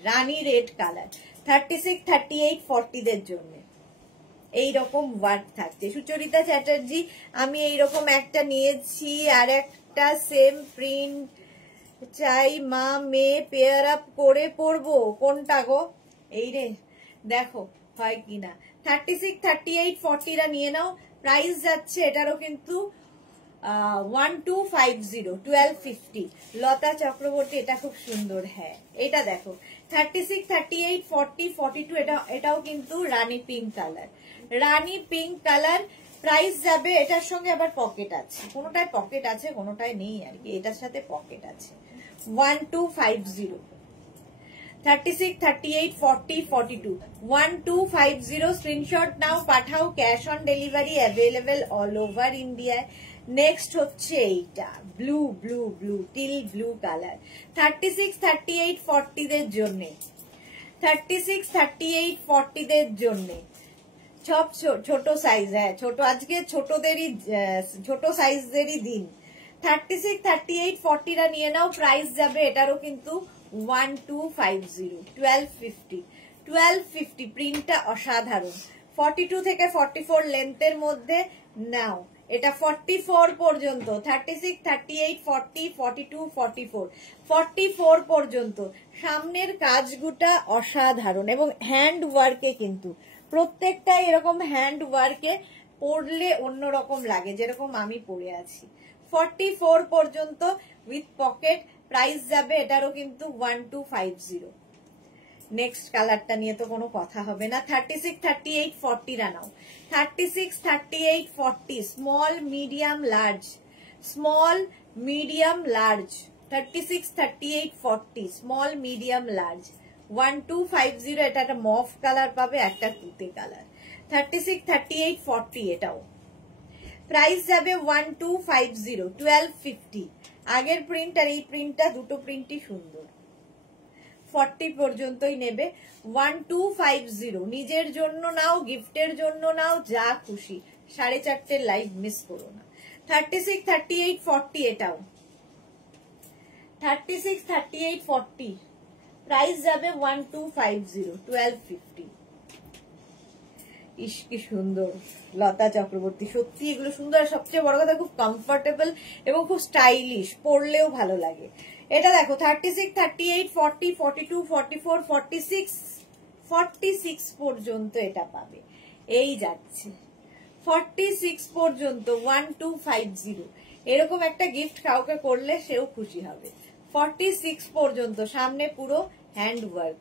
রানী রেড কালার। 36 38 40 দের জন্য এইরকম ওয়ার্ক থাকছে। সুচরিতা চ্যাটার্জি, আমি এইরকম একটা নিয়েছি, আর একটা সেম প্রিন্ট চাই মা, মেয়ে পেয়ার আপ করে পরবো, কোনটা গো? এই রে, দেখো হয় কিনা। 36 38 40 রা নিয়ে নাও। প্রাইস যাচ্ছে এটারও কিন্তু 1250 1250। লতা চক্রবর্তী, এটা খুব সুন্দর। হ্যাঁ, এটা দেখো 36 38 40 42, এটাও কিন্তু রানী পিঙ্ক কালার, রানী পিঙ্ক কালার। প্রাইস যাবে, এটার সঙ্গে আবার পকেট আছে, কোনোটায় পকেট আছে কোনোটায় নেই আর কি, এটার সাথে পকেট আছে। 1250 36 38 40 42 1250। স্ক্রিনশট নাও, পাঠাও। Cash on delivery available all over ইন্ডিয়ায়। নেক্সট হচ্ছে এইটা ব্লু টিল ব্লু কালার। 36 38 40 দের জন্য 36 38 40 দের জন্য সব ছোট সাইজ। হ্যাঁ, ছোট, আজকে ছোট সাইজেরই দিন। 36 38 40 রা নিয়ে নাও। প্রাইস যাবে এটারও কিন্তু 1250 1250 1250। প্রিন্টটা অসাধারণ। 42 থেকে 44 লেন্থের মধ্যে নাও। এটা 44 পর্যন্ত, 36 38 40 42 44 44 পর্যন্ত। সামনের কাজগুটা অসাধারণ এবং হ্যান্ড ওয়ার্কে, কিন্তু প্রত্যেকটাই এরকম হ্যান্ড ওয়ার্কে পরলে অন্যরকম লাগে, যেরকম আমি পরে আছি। 44 পর্যন্ত উইথ পকেট। প্রাইস যাবে এটারও কিন্তু 1250। নেক্সট কালারটা নিয়ে তো কোনো কথা হবে না। 36 38 40 রা নাও। 36 38 40 small medium large, small medium large. 36 38 40 small medium large 1250। এটা একটা মফ কালার পাবে, একটা তুতে কালার। 36 38 40 এটাও। প্রাইস যাবে 1250 1250। আগের প্রিন্ট আর এই প্রিন্টটা, দুটো প্রিন্টই সুন্দর। 40 পর্যন্তই নেবে। 1250। নিজের জন্য নাও, গিফটের জন্য নাও, যা খুশি। 4:30 লাইভ মিস করো না। 36 38 40 এটাও। 36 38 40 প্রাইস যাবে 1250 1250। ইস কি সুন্দর লতা চক্রবর্তী, সত্যি এগুলো সুন্দর। সবচেয়ে বড় কথা খুব কমফোর্টেবল এবং খুব স্টাইলিশ, পরলেও ভালো লাগে। এটা দেখো 36 38 40 42 44 46 46 পর্যন্ত এটা পাবে। এই যাচ্ছে 46 পর্যন্ত 1250। এরকম একটা গিফট কাউকে করলে সেও খুশি হবে। 46 পর্যন্ত, সামনে পুরো হ্যান্ড ওয়ার্ক।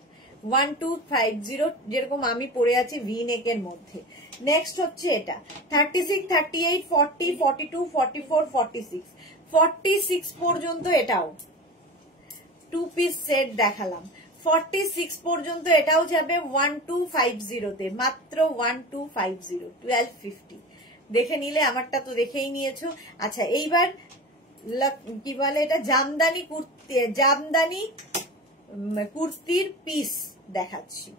1250 যেরকম আমি পরে আছি ভি নেকের মধ্যে। নেক্সট হচ্ছে এটা 36 38 40 42 44 46 46 পর্যন্ত। এটাও 2 পিস সেট দেখালাম। 46 পর্যন্ত এটাও যাবে 1250 তে, মাত্র 1250 1250। দেখে নিলে, আমারটা তো দেখেই নিয়েছো। আচ্ছা, এইবার কি বলে এটা, জামদানি কুর্তি, জামদানি কুর্তির পিস দেখাচ্ছি।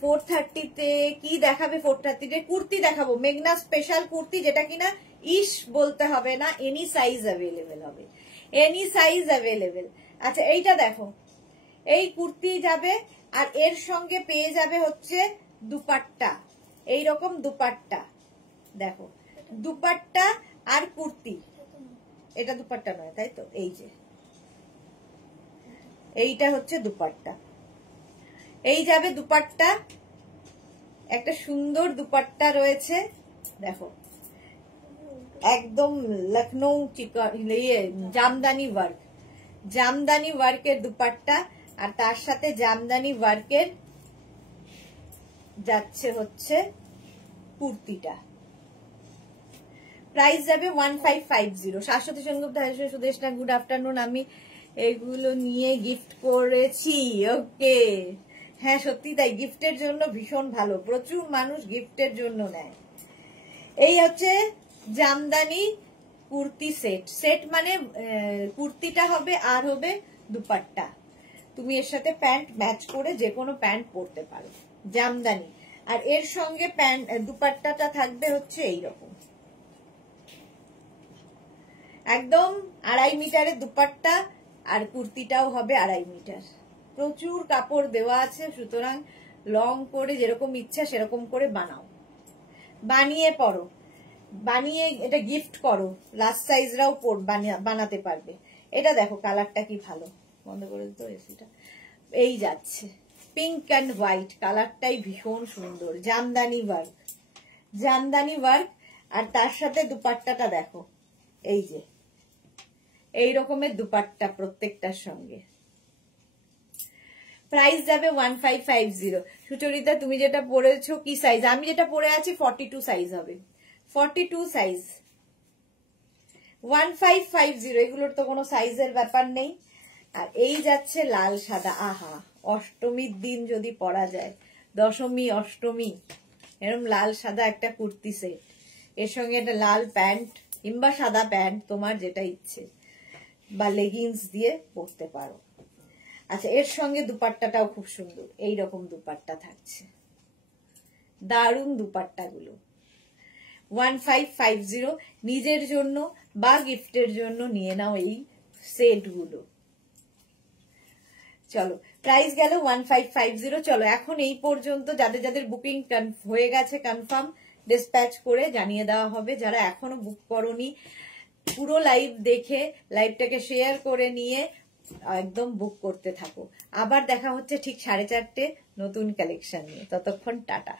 430 কি দেখাবে? 430 কুর্তি দেখাবো, মেঘনা স্পেশাল কুর্তি, যেটা কিনা ইস বলতে হবে না, এনি সাইজ অ্যাভেলেবেল হবে, এনি সাইজ অ্যাভেলেবেল। আচ্ছা, এইটা দেখো, এই কুর্তি যাবে, আর এর সঙ্গে পেয়ে যাবে হচ্ছে দুপাট্টা, এইরকম দুপাট্টা। দেখো, দুপাট্টা আর কুর্তি। এটা দুপাট্টা নয়, তাই তো? এই যে এইটা হচ্ছে দুপাট্টা, এই যাবে দুপাট্টা। একটা সুন্দর দুপাট্টা রয়েছে দেখো, একদম লখনৌ জামদানি ওয়ার্ক, জামদানি ওয়ার্কের দুপাট্টা, আর তার সাথে জামদানি ওয়ার্কের যাচ্ছে হচ্ছে কুর্তিটা। প্রাইস যাবে 1550। Shashwati Sengupta, Sudeshna, good afternoon. আমি এগুলো নিয়ে গিফট করেছি। ওকে, হ্যাঁ সত্যি তাই, গিফটের জন্য ভীষণ ভালো, প্রচুর মানুষ গিফটের জন্য নেয়। এই হচ্ছে জামদানি কুর্তি সেট। সেট মানে কুর্তিটা হবে আর হবে দুপাট্টা, তুমি এর সাথে প্যান্ট ম্যাচ করে যে কোনো প্যান্ট পরতে পারো, জামদানি। আর এর সঙ্গে প্যান্ট দুপাট্টাটা থাকবে হচ্ছে এইরকম, একদম 2.5 মিটারের দুপাট্টা, আর কুর্তিটাও হবে 2.5 মিটার। প্রচুর কাপড় দেওয়া আছে, সুতরাং লং করে যেরকম ইচ্ছা সেরকম করে বানাও, বানিয়ে পরো, বানিয়ে এটা গিফট করো, লার্জ সাইজরাও বানাতে পারবে। এটা দেখো কালারটা কি ভালো, বন্ধ করে দিতে এসিটা। এই যাচ্ছে পিঙ্ক অ্যান্ড হোয়াইট, কালারটাই ভীষণ সুন্দর, জামদানি ওয়ার্ক, জামদানি ওয়ার্ক। আর তার সাথে দুপাট্টাটা দেখো, এই যে এই রকমের দুপাট্টা প্রত্যেকটার সঙ্গে। প্রাইস যাবে 1550। সুচরিতা তুমি যেটা পরেছো কি সাইজ? আমি যেটা পরে আছি 42 সাইজ হবে, 42 সাইজ। 1550, এগুলোর তো কোনো সাইজের ব্যাপার নেই। আর এই যাচ্ছে লাল সাদা, আহা অষ্টমীর দিন যদি পরা যায়, দশমী অষ্টমী, এরকম লাল সাদা একটা কুর্তি সেট, এর সঙ্গে একটা লাল প্যান্ট কিংবা সাদা প্যান্ট, তোমার যেটা ইচ্ছে, বা লেগিংস দিয়ে পরতে পারো। আচ্ছা, এর সঙ্গে দুপাট্টাটাও খুব সুন্দর, এইরকম দুপাট্টা থাকছে, দারুণ দুপাট্টাগুলো। 1550, নিজের জন্য বা গিফটের জন্য নিয়ে নাও এই সেটগুলো। চলো, প্রাইস গেল 1550। চলো, এখন এই পর্যন্ত যাদের যাদের বুকিং হয়ে গেছে কনফার্ম, ডিসপ্যাচ করে জানিয়ে দেওয়া হবে। যারা এখনো বুক করোনি, পুরো লাইভ দেখে লাইভটাকে শেয়ার করে নিয়ে একদম বুক করতে থাকো। আবার দেখা হচ্ছে ঠিক 4:30 নতুন কালেকশন নিয়ে। ততক্ষণ টাটা।